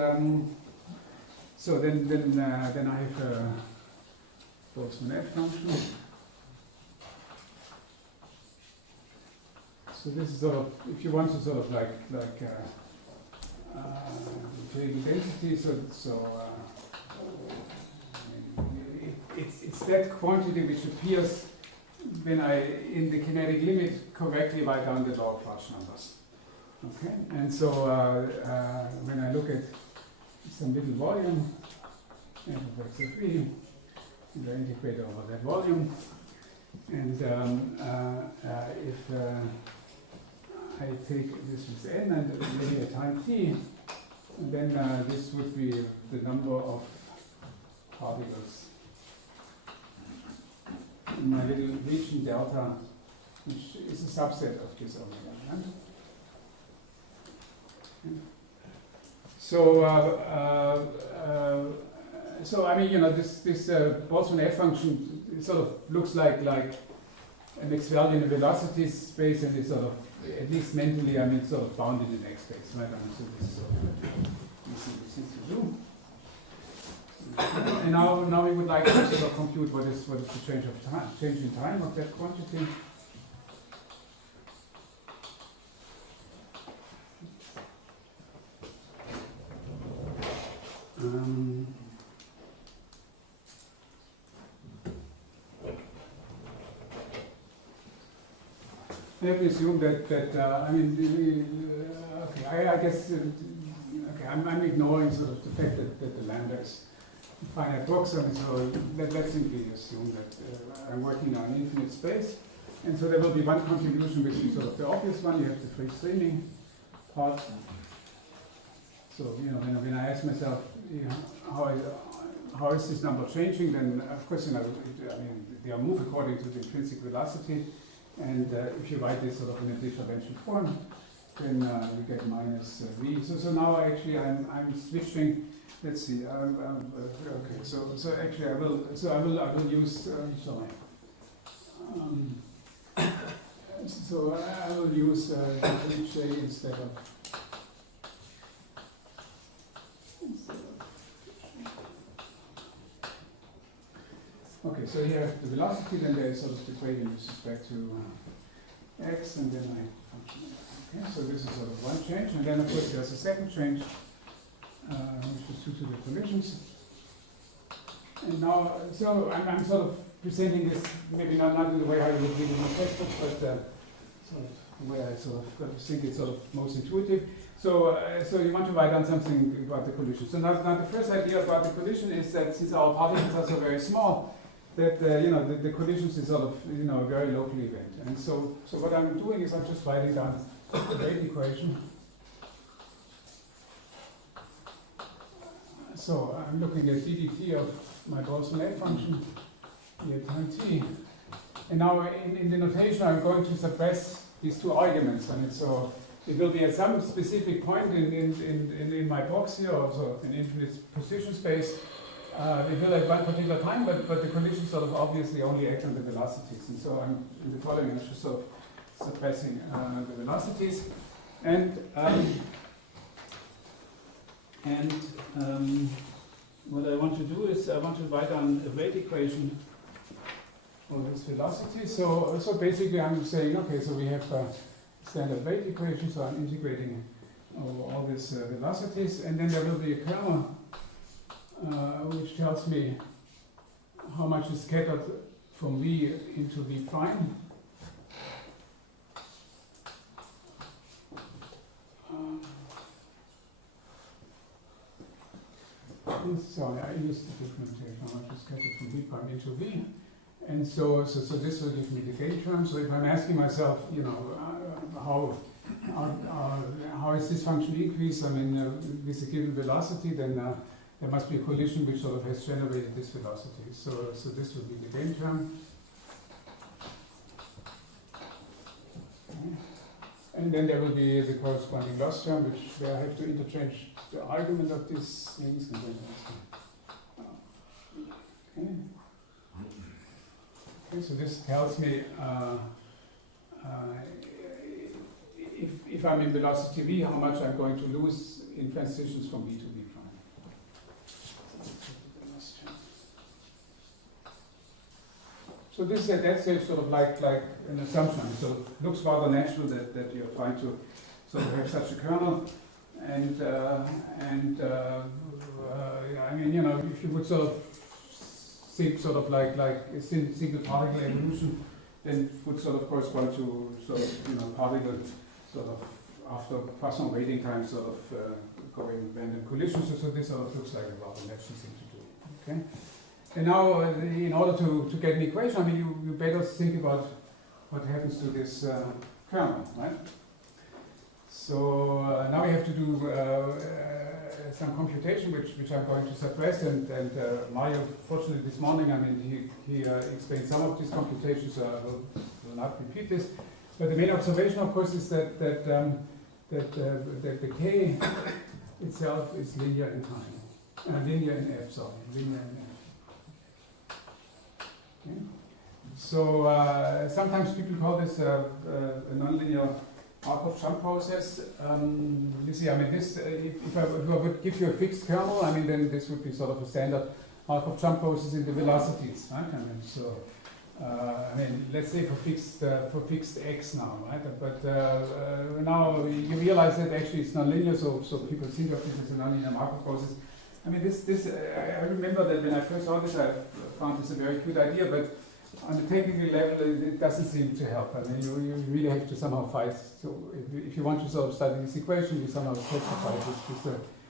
so then I have Boltzmann-F function. So this is sort of, if you want to sort of like Euclidean density. It's that quantity which appears when I, in the kinetic limit, correctly write down the law of large numbers. Okay, and so when I look at some little volume, f of x of e, and I integrate over that volume, and if I take this with n and linear time t, then this would be the number of particles in my little region delta, which is a subset of this omega. Right? So I mean, you know, this Boltzmann-F function, it sort of looks like a Maxwellian velocity space, and it's sort of, at least mentally, I mean, sort of bounded in X space, right? So this is sort of easy to do. And now we would like to sort of compute what is the change in time of that quantity. I have to assume that I mean, okay, I guess, okay, I'm ignoring sort of the fact that the lambda is a finite box, and so let's simply assume that I'm working on infinite space, and so there will be one contribution which is sort of the obvious one. You have the free streaming part. So you know, when I ask myself, you know, how is this number changing, then of course, you know, I mean, they move according to the intrinsic velocity. And if you write this sort of in a differential form, then you get minus v. So now actually I'm switching. Let's see. Okay. So actually I will use sorry. So I will use J instead of. Okay, so here the velocity, then there is sort of the gradient with respect to x, and then I function. Okay, so this is sort of one change, and then of course there's a second change, which is due to the collisions. And now, so I'm sort of presenting this maybe not in the way I would read it in the textbook, but sort of the way I sort of think it's sort of most intuitive. So, so you want to write down something about the collision. So now the first idea about the collision is that since our particles are so very small, that the collisions is sort of a very local event. And so what I'm doing is I'm just writing down the wave equation. So I'm looking at ddt of my Boltzmann wave function here times t. And now in the notation I'm going to suppress these two arguments. I mean, so it will be at some specific point in my box here, also an infinite position space. It will at one particular time, but the collisions sort of obviously only act on the velocities. And so I'm in the following, I'm just sort of suppressing the velocities. And what I want to do is I want to write down a wave equation for this velocity. So basically I'm saying, okay, so we have a standard wave equation, so I'm integrating over all these velocities, and then there will be a kernel which tells me how much is scattered from V into V prime. Sorry, I used the differentiation, how much is scattered from V prime into V. And so this will give me the gain term. So if I'm asking myself, how is this function increased? I mean, with a given velocity, then there must be a collision which sort of has generated this velocity. So this will be the gain term. Okay. And then there will be the corresponding loss term, where I have to interchange the argument of these things. Okay. Okay, so this tells me if I'm in velocity v, how much I'm going to lose in transitions from v to v prime. So that's a sort of like an assumption. It sort of looks rather natural that you're trying to sort of have such a kernel, and I mean, if you would sort of think sort of like a single particle evolution, then it would sort of correspond to sort of particle sort of after Poisson waiting time sort of going random collisions. So this sort of looks like a rather natural thing to do. Okay. And now, in order to get an equation, I mean, you better think about what happens to this kernel, right? So now we have to do some computation, which I'm going to suppress. And Mario, fortunately, this morning, I mean, he explained some of these computations. So I will not repeat this. But the main observation, of course, is that the k itself is linear in time, linear in f. Sorry, linear in f. Okay. So sometimes people call this a nonlinear Markov jump process. You see, I mean, this if I would give you a fixed kernel, I mean, then this would be sort of a standard Markov jump process in the velocities, right? I mean, so I mean, let's say for fixed x now, right? But now you realize that actually it's nonlinear, so people think of this as a nonlinear Markov process. I mean, I remember that when I first saw this, I found this a very cute idea, but on the technical level, it doesn't seem to help. I mean, you really have to somehow fight. So if you want to sort of study this equation, you somehow have to fight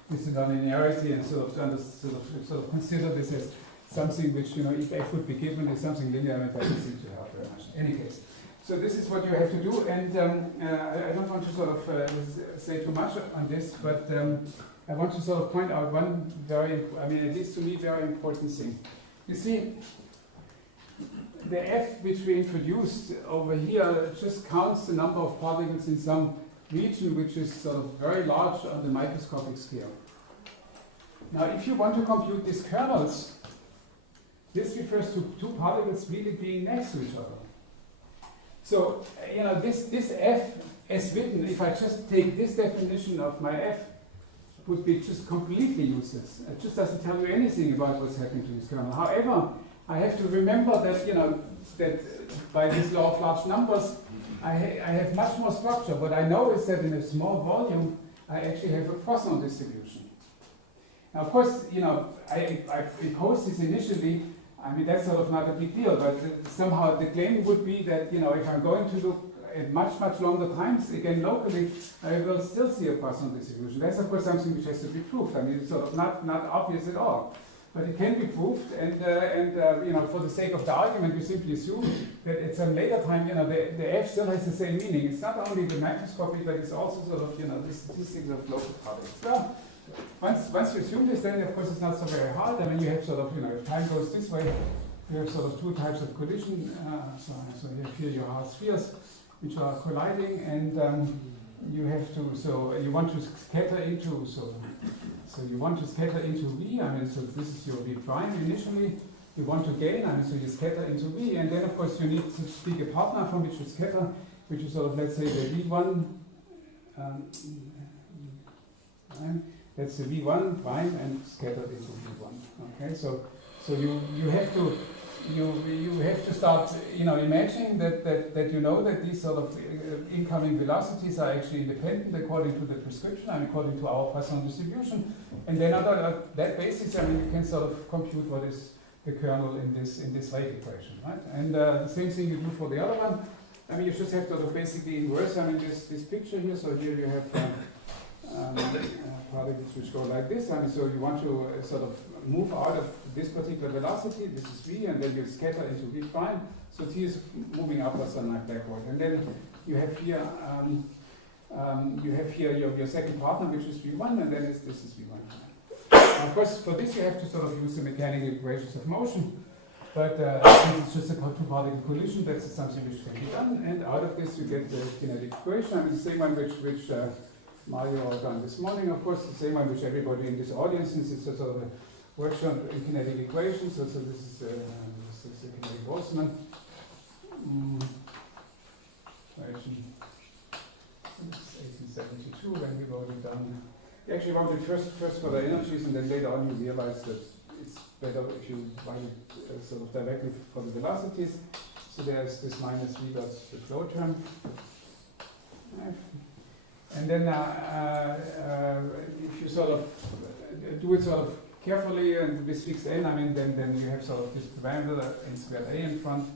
with the nonlinearity and sort of consider this as something which, if f would be given, is something linear, and it doesn't seem to help very much. In any case, so this is what you have to do, and I don't want to sort of say too much on this, but I want to sort of point out one at least to me, very important thing. You see, the f which we introduced over here just counts the number of particles in some region which is sort of very large on the microscopic scale. Now, if you want to compute these kernels, this refers to two particles really being next to each other. So, this f as written, if I just take this definition of my f, would be just completely useless. It just doesn't tell you anything about what's happening to this kernel. However, I have to remember that, that by this law of large numbers, I have much more structure. What I know is that in a small volume, I actually have a Poisson distribution. Now, of course, I proposed this initially. I mean, that's sort of not a big deal, but somehow the claim would be that, you know, if I'm going to look at much, much longer times, again locally, I will still see a Poisson distribution. That's of course something which has to be proved. I mean, it's sort of not obvious at all. But it can be proved, and you know, for the sake of the argument, we simply assume that at some later time, you know, the f still has the same meaning. It's not only the macroscopy, but it's also sort of, you know, these things of local particles. Well, once you assume this, then of course it's not so very hard. I mean, you have sort of, you know, if time goes this way, you have sort of two types of collision. So you have here your hard spheres, which are colliding, and you have to, so you want to scatter into, so you want to scatter into V. I mean, so this is your V prime initially. You want to gain, I mean, so you scatter into V, and then of course you need to pick a partner from which you scatter, which is sort of, let's say, the V1. That's the V1 prime and scattered into V1. Okay, so you have to. You have to start, you know, imagining that you know that these sort of incoming velocities are actually independent according to the prescription, I mean, according to our Poisson distribution, and then on that basis, I mean, you can sort of compute what is the kernel in this rate equation, right? And the same thing you do for the other one. I mean, you just have to basically inverse. I mean, this picture here. So here you have particles which go like this. I mean, so you want to sort of move out of this particular velocity, this is V, and then you scatter into V prime. So T is moving upwards and like backward. And then you have here your second partner, which is V1, and then this is V1 prime. Of course, for this you have to sort of use the mechanical equations of motion, but since it's just a two-particle collision, that's something which can be done. And out of this you get the kinetic equation. I mean, the same one which Mario done this morning, of course, the same one which everybody in this audience, since it's a sort of a workshop in kinetic equations. So this is the kinetic Boltzmann equation. It's 1872 when we wrote it down. We actually wrote it first for the energies, and then later on you realize that it's better if you write it sort of directly for the velocities. So there's this minus v dot the flow term. And then if you sort of do it sort of carefully and with fixed n, I mean, then you have sort of this parameter n squared a in front.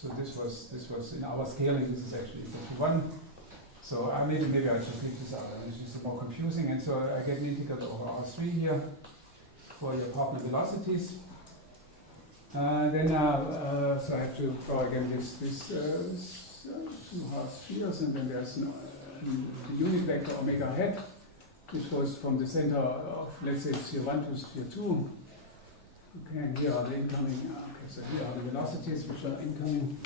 So this was in our scaling. This is actually equal to 1. So maybe I'll just leave this out. It's just more confusing. And so I get an integral over R3 here for your partner velocities. Then so I have to draw again this two half spheres, and then there's the unit vector omega hat, which goes from the center of, let's say, sphere 1 to sphere 2. Okay, and here are the incoming, so here are the velocities which are incoming.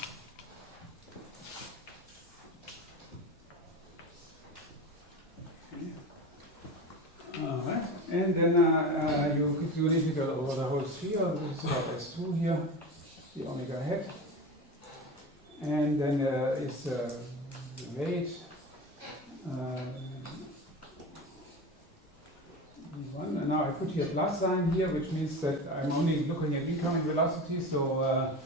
Alright, and then you could do an integral over the whole sphere. This is about S2 here, the omega hat. And then is the rate. And now I put here a plus sign here, which means that I'm only looking at incoming velocity. So,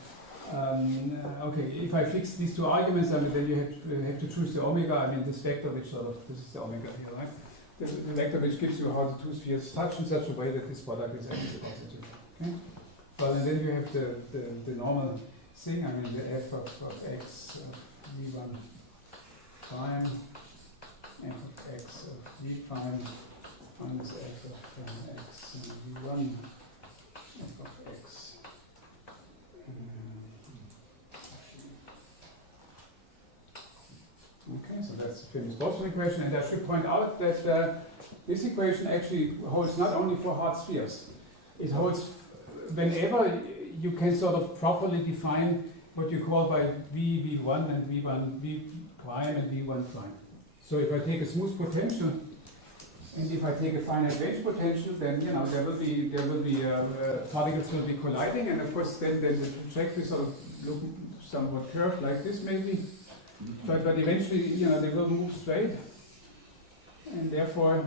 okay, if I fix these two arguments, I mean, then you have to choose the omega. I mean, this vector, which sort of, this is the omega here, right? The vector which gives you how the two spheres touch in such a way that this product is actually positive. Okay? Well, and then you have the normal thing. I mean, the f of x of v1 prime, f of x of v prime minus f of x v1 f of x. Okay, so that's the famous Boltzmann equation, and I should point out that this equation actually holds not only for hard spheres. It holds whenever you can sort of properly define what you call by v1 and v prime and v1 prime. So if I take a smooth potential and if I take a finite range potential, then you know there will be particles will be colliding, and of course then the trajectory sort of look somewhat curved like this maybe. But eventually, you know, they will move straight, and therefore,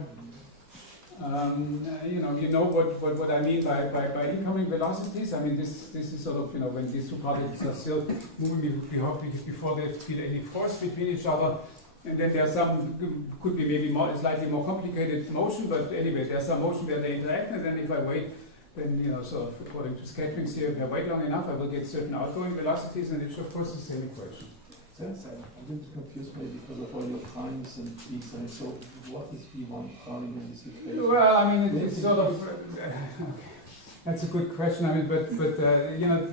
you know what I mean by incoming velocities. I mean, this is sort of, you know, when these two particles are still moving before they feel any force between each other, and then there's some could be maybe slightly more complicated motion, but anyway, there's some motion where they interact, and then if I wait then, you know, sort of according to scattering theory, if I wait long enough, I will get certain outgoing velocities, and it's of course the same equation. Yes, I'm a little confused maybe because of all your primes and p's. I mean, so what is V1 prime in this equation? Well, I mean, it's sort of, that's a good question. I mean, but you know,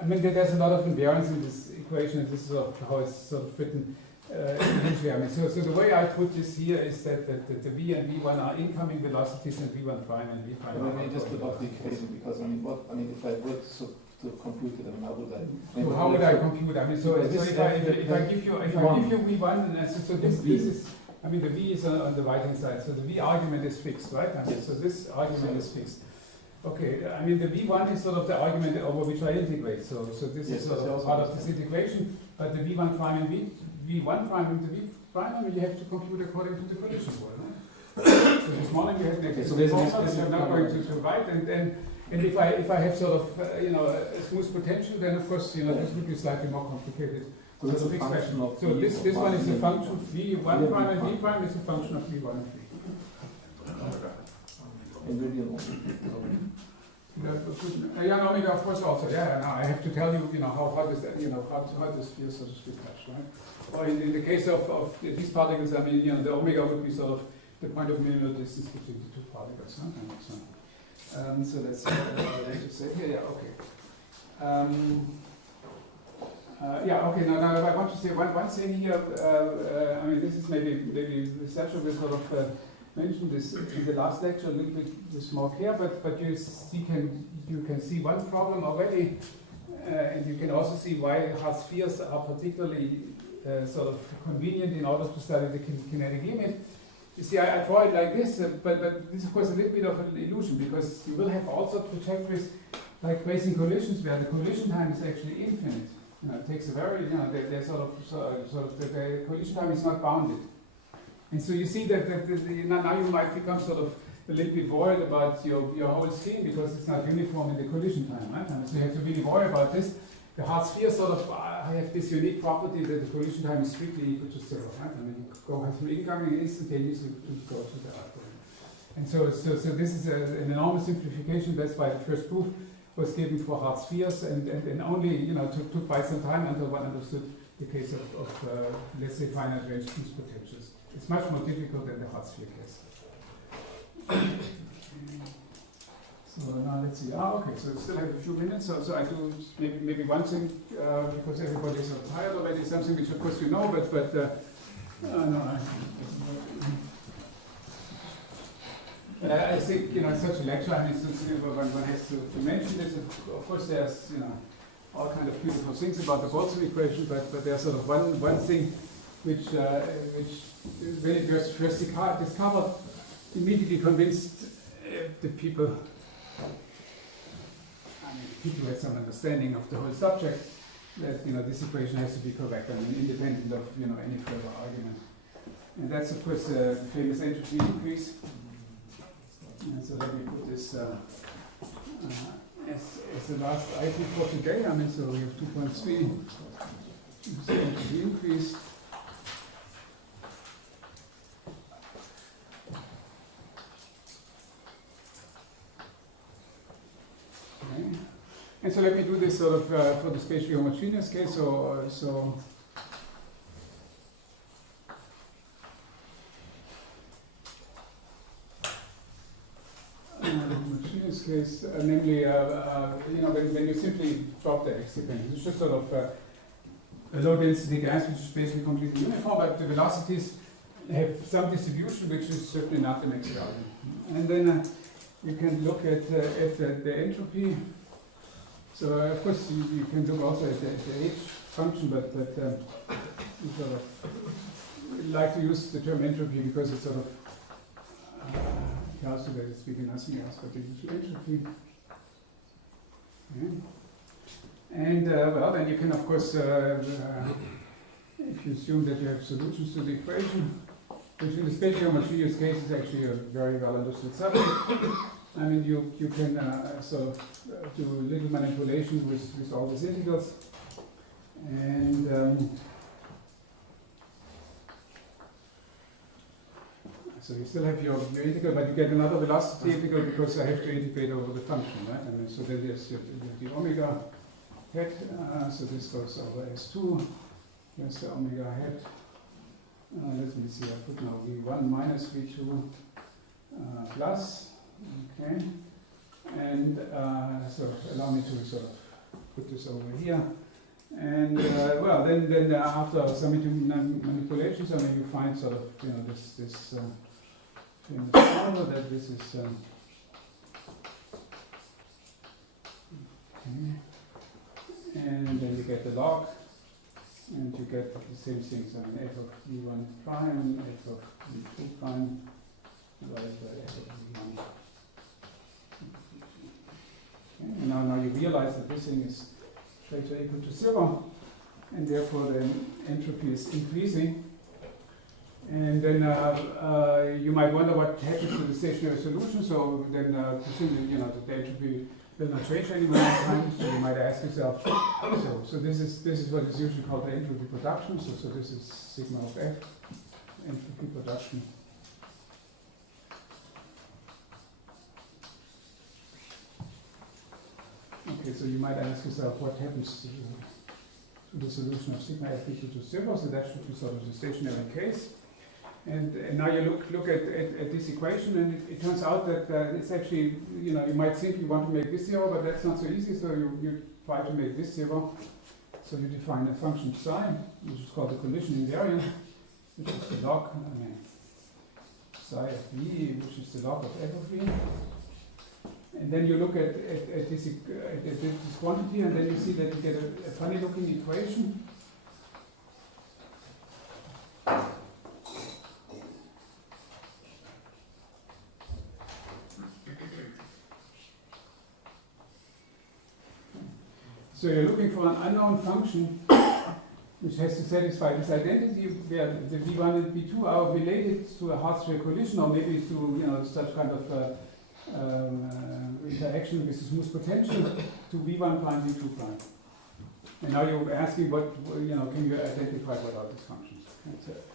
I mean, there's a lot of invariance in this equation, and this is sort of how it's sort of written usually. I mean, so the way I put this here is that the V and V1 are incoming velocities, and V1 prime and V prime. But I just put up the equation because I mean, if I were to compute it, I mean, how would I? So how would I compute? I mean, so if I give you V1, and so this is. I mean, the V is on the right hand side, so the V argument is fixed, right? I mean, yes. So this argument is fixed. Okay, I mean, the V1 is sort of the argument over which I integrate. So this is sort of part of this integration, but the V1 prime and V1 prime and the V prime, I mean, you have to compute according to the collision rule, right? So this morning we had an so there's example, I'm not going to write, and if I have sort of you know, a smooth potential, then of course, you know, this would be slightly more complicated. So that's a function of so this one is a function of V1 prime and V prime is a function of V1 and V. Yeah, omega of course also. Yeah, now I have to tell you, you know, how does that, you know, how this feels, so to speak, touch, right? Or in the case of these particles, I mean, you know, the omega would be sort of the point of minimal distance between the two particles. Huh? So that's what I have to say here. Yeah, okay. Yeah, okay. Now I want to say one thing here. I mean, this is maybe Sergio will sort of mention this in the last lecture a little bit with more care, but you can see one problem already, and you can also see why hard spheres are particularly sort of convenient in order to study the kinetic limit. You see, I draw it like this, but this is of course a little bit of an illusion, because you will have all sorts of trajectories like racing collisions where the collision time is actually infinite. You know, it takes a very, you know, they're sort of the collision time is not bounded. And so you see that now you might become sort of a little bit worried about your whole scheme, because it's not uniform in the collision time, right? And so you have to really worry about this. The hard sphere sort of have this unique property that the collision time is strictly equal to 0, right? I mean, you go through incoming and instantaneously to go to the outgoing. And so this is an enormous simplification. That's why the first proof was given for hard spheres, and only, you know, took quite some time until one understood the case of let's say, finite range fuse potentials. It's much more difficult than the hard sphere case. So now let's see. Okay, so we still have a few minutes. So I do maybe one thing, because everybody is so tired already, something which of course you know, but no. I think, you know, it's such a lecture, I mean, one has to mention this. Of course, there's, you know, all kind of beautiful things about the Boltzmann equation, but there's sort of one thing which when it was first discovered, immediately convinced the people. I mean, people had some understanding of the whole subject, that, you know, this equation has to be correct, I mean, independent of, you know, any further argument. And that's of course the famous entropy increase. And so let me put this as the last item for today. I mean, so we have 2.3 entropy increase. Okay. And so let me do this sort of for the spatially homogeneous case. So homogeneous case, namely, you know, when you simply drop the x dependence, it's just sort of a low density gas which is basically completely uniform, but the velocities have some distribution which is certainly not the Maxwellian. And then you can look at the entropy. So of course you can look also at the h function, but we sort of like to use the term entropy because it's sort of tells you that it's speaking nothing else but the entropy. Okay. And well, then you can of course, if you assume that you have solutions to the equation, which in the spatially homogeneous case is actually a very well understood subject. I mean, you can sort of do little manipulation with all these integrals, and So you still have your integral, but you get another velocity integral because I have to integrate over the function, right? I mean, so then there's the omega hat, so this goes over S2, here's the omega hat. Let me see, I put now V1 minus V2 plus, okay. And so allow me to sort of put this over here. And well, then after some manipulations, I mean, you find sort of, you know, this famous formula that this is okay. And then you get the log, and you get the same things. I mean, f of v1 prime, f of v2 prime, divided by f of v1. Okay. And now you realize that this thing is greater or equal to 0, and therefore the entropy is increasing. And then you might wonder what happens to the stationary solution. So then presumably, you know, the entropy will not change anymore in time. So you might ask yourself, so this is what is usually called the entropy production. So this is sigma of f, entropy production. Okay, so you might ask yourself what happens to the solution of sigma f equal to 0. So that should be sort of the stationary case. And now you look at this equation, and it turns out that it's actually, you know, you might think you want to make this 0, but that's not so easy. So you try to make this 0. So you define a function psi, which is called the collision invariant, which is the log psi of v, which is the log of f of v. And then you look at this quantity, and then you see that you get a funny looking equation. So you're looking for an unknown function which has to satisfy this identity where the v1 and v2 are related to a Hausdorff collision, or maybe to, you know, such kind of interaction with the smooth potential to v1 prime, v2 prime. And now you're asking what, you know, can you identify what are these functions?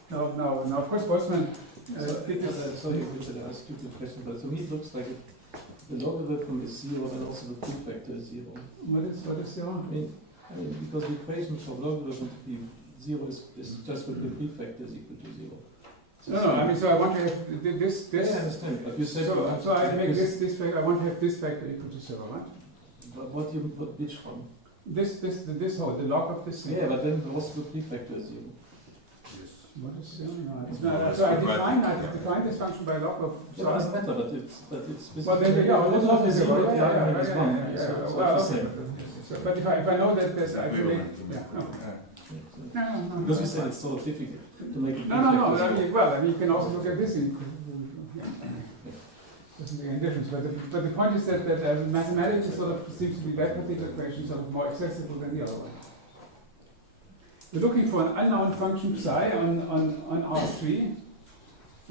Now, of course, Boltzmann did this. Sorry, Richard, I asked a stupid question, but to me it looks like the logarithm is 0, and also the prefactor is 0. What is 0? I mean, because the equation for logarithm to be 0 is just with the prefactor is equal to 0. No, I mean, so I want to have this. Yeah, I understand, but you said so I make this factor. I want to have this factor equal to 0, right? But which one? This whole, the log of this thing. Yeah, but then also the prefactor is 0. What is 0? No, it's not. So I define this function by log of. Yeah, it doesn't matter, but it's. Well, then, yeah, the log is 0. But if I know that there's actually, No. Because you said it's so difficult to make it. No. I mean, you can also look at this. Doesn't make any difference. But the point is that mathematics sort of seems to be that particular equation sort of more accessible than the other one. We're looking for an unknown function psi on R3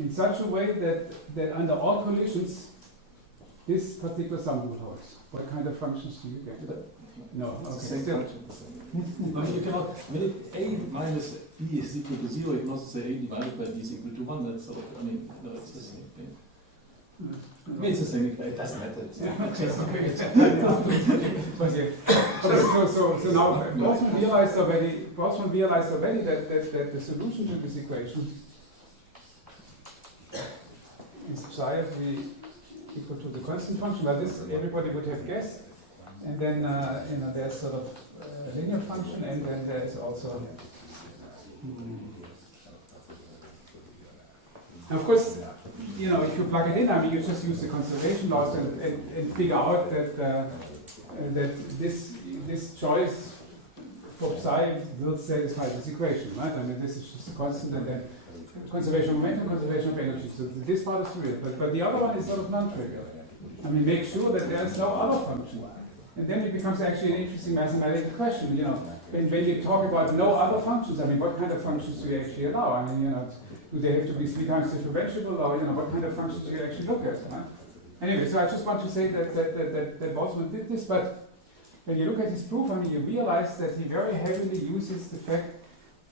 in such a way that under all collisions this particular sum rule holds. What kind of functions do you get? No, okay. Still. No, you cannot. When a minus b is equal to 0, you can also say a divided by b is equal to 1. That's sort of, I mean, no, it's the same thing. I mean, it's the same. It doesn't matter. So now Boltzmann realized already that the solution to this equation is psi of v equal to the constant function. But this everybody would have guessed. And then you know, there's sort of a linear function, and then there's also. And of course, you know, if you plug it in, I mean, you just use the conservation laws and figure out that this choice for psi will satisfy this equation, right? I mean, this is just a constant, and then conservation of momentum, conservation of energy. So this part is trivial, but the other one is sort of non-trivial. I mean, make sure that there is no other function. And then it becomes actually an interesting mathematical question, you know. When you talk about no other functions, I mean, what kind of functions do you actually allow? I mean, you know, do they have to be 3 times differentiable, or, you know, what kind of functions do you actually look at? Right? Anyway, so I just want to say that Boltzmann did this, but when you look at his proof, I mean, you realize that he very heavily uses the fact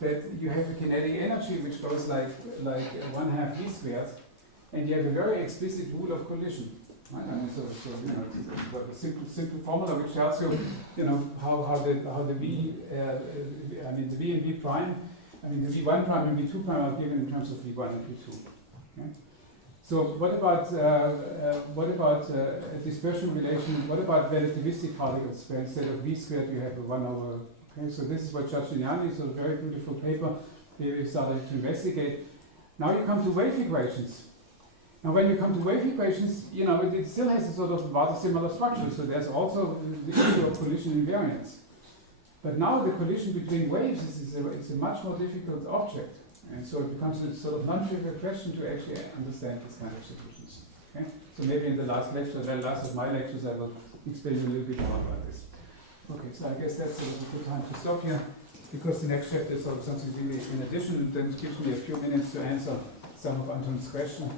that you have a kinetic energy which goes like 1/2 v squared, and you have a very explicit rule of collision. Right? And so you know, it's a simple formula which tells you, you know, how the v, I mean the v and v prime, I mean the v1 prime and v2 prime are given in terms of v1 and v2. Okay? So what about a dispersion relation? What about relativistic particles, where instead of v squared you have a 1 over? Okay, so this is what Giardiniani, so a very beautiful paper. Here we started to investigate. Now you come to wave equations. Now when you come to wave equations, you know, it still has a sort of rather similar structure. So there's also the issue of collision invariance. But now the collision between waves is a much more difficult object. And so it becomes a sort of non-trivial question to actually understand this kind of solutions. Okay? So maybe in the last lecture, the last of my lectures, I will explain a little bit more about this. Okay, so I guess that's a good time to stop here, because the next chapter is sort of something really in addition, and then it gives me a few minutes to answer some of Anton's questions.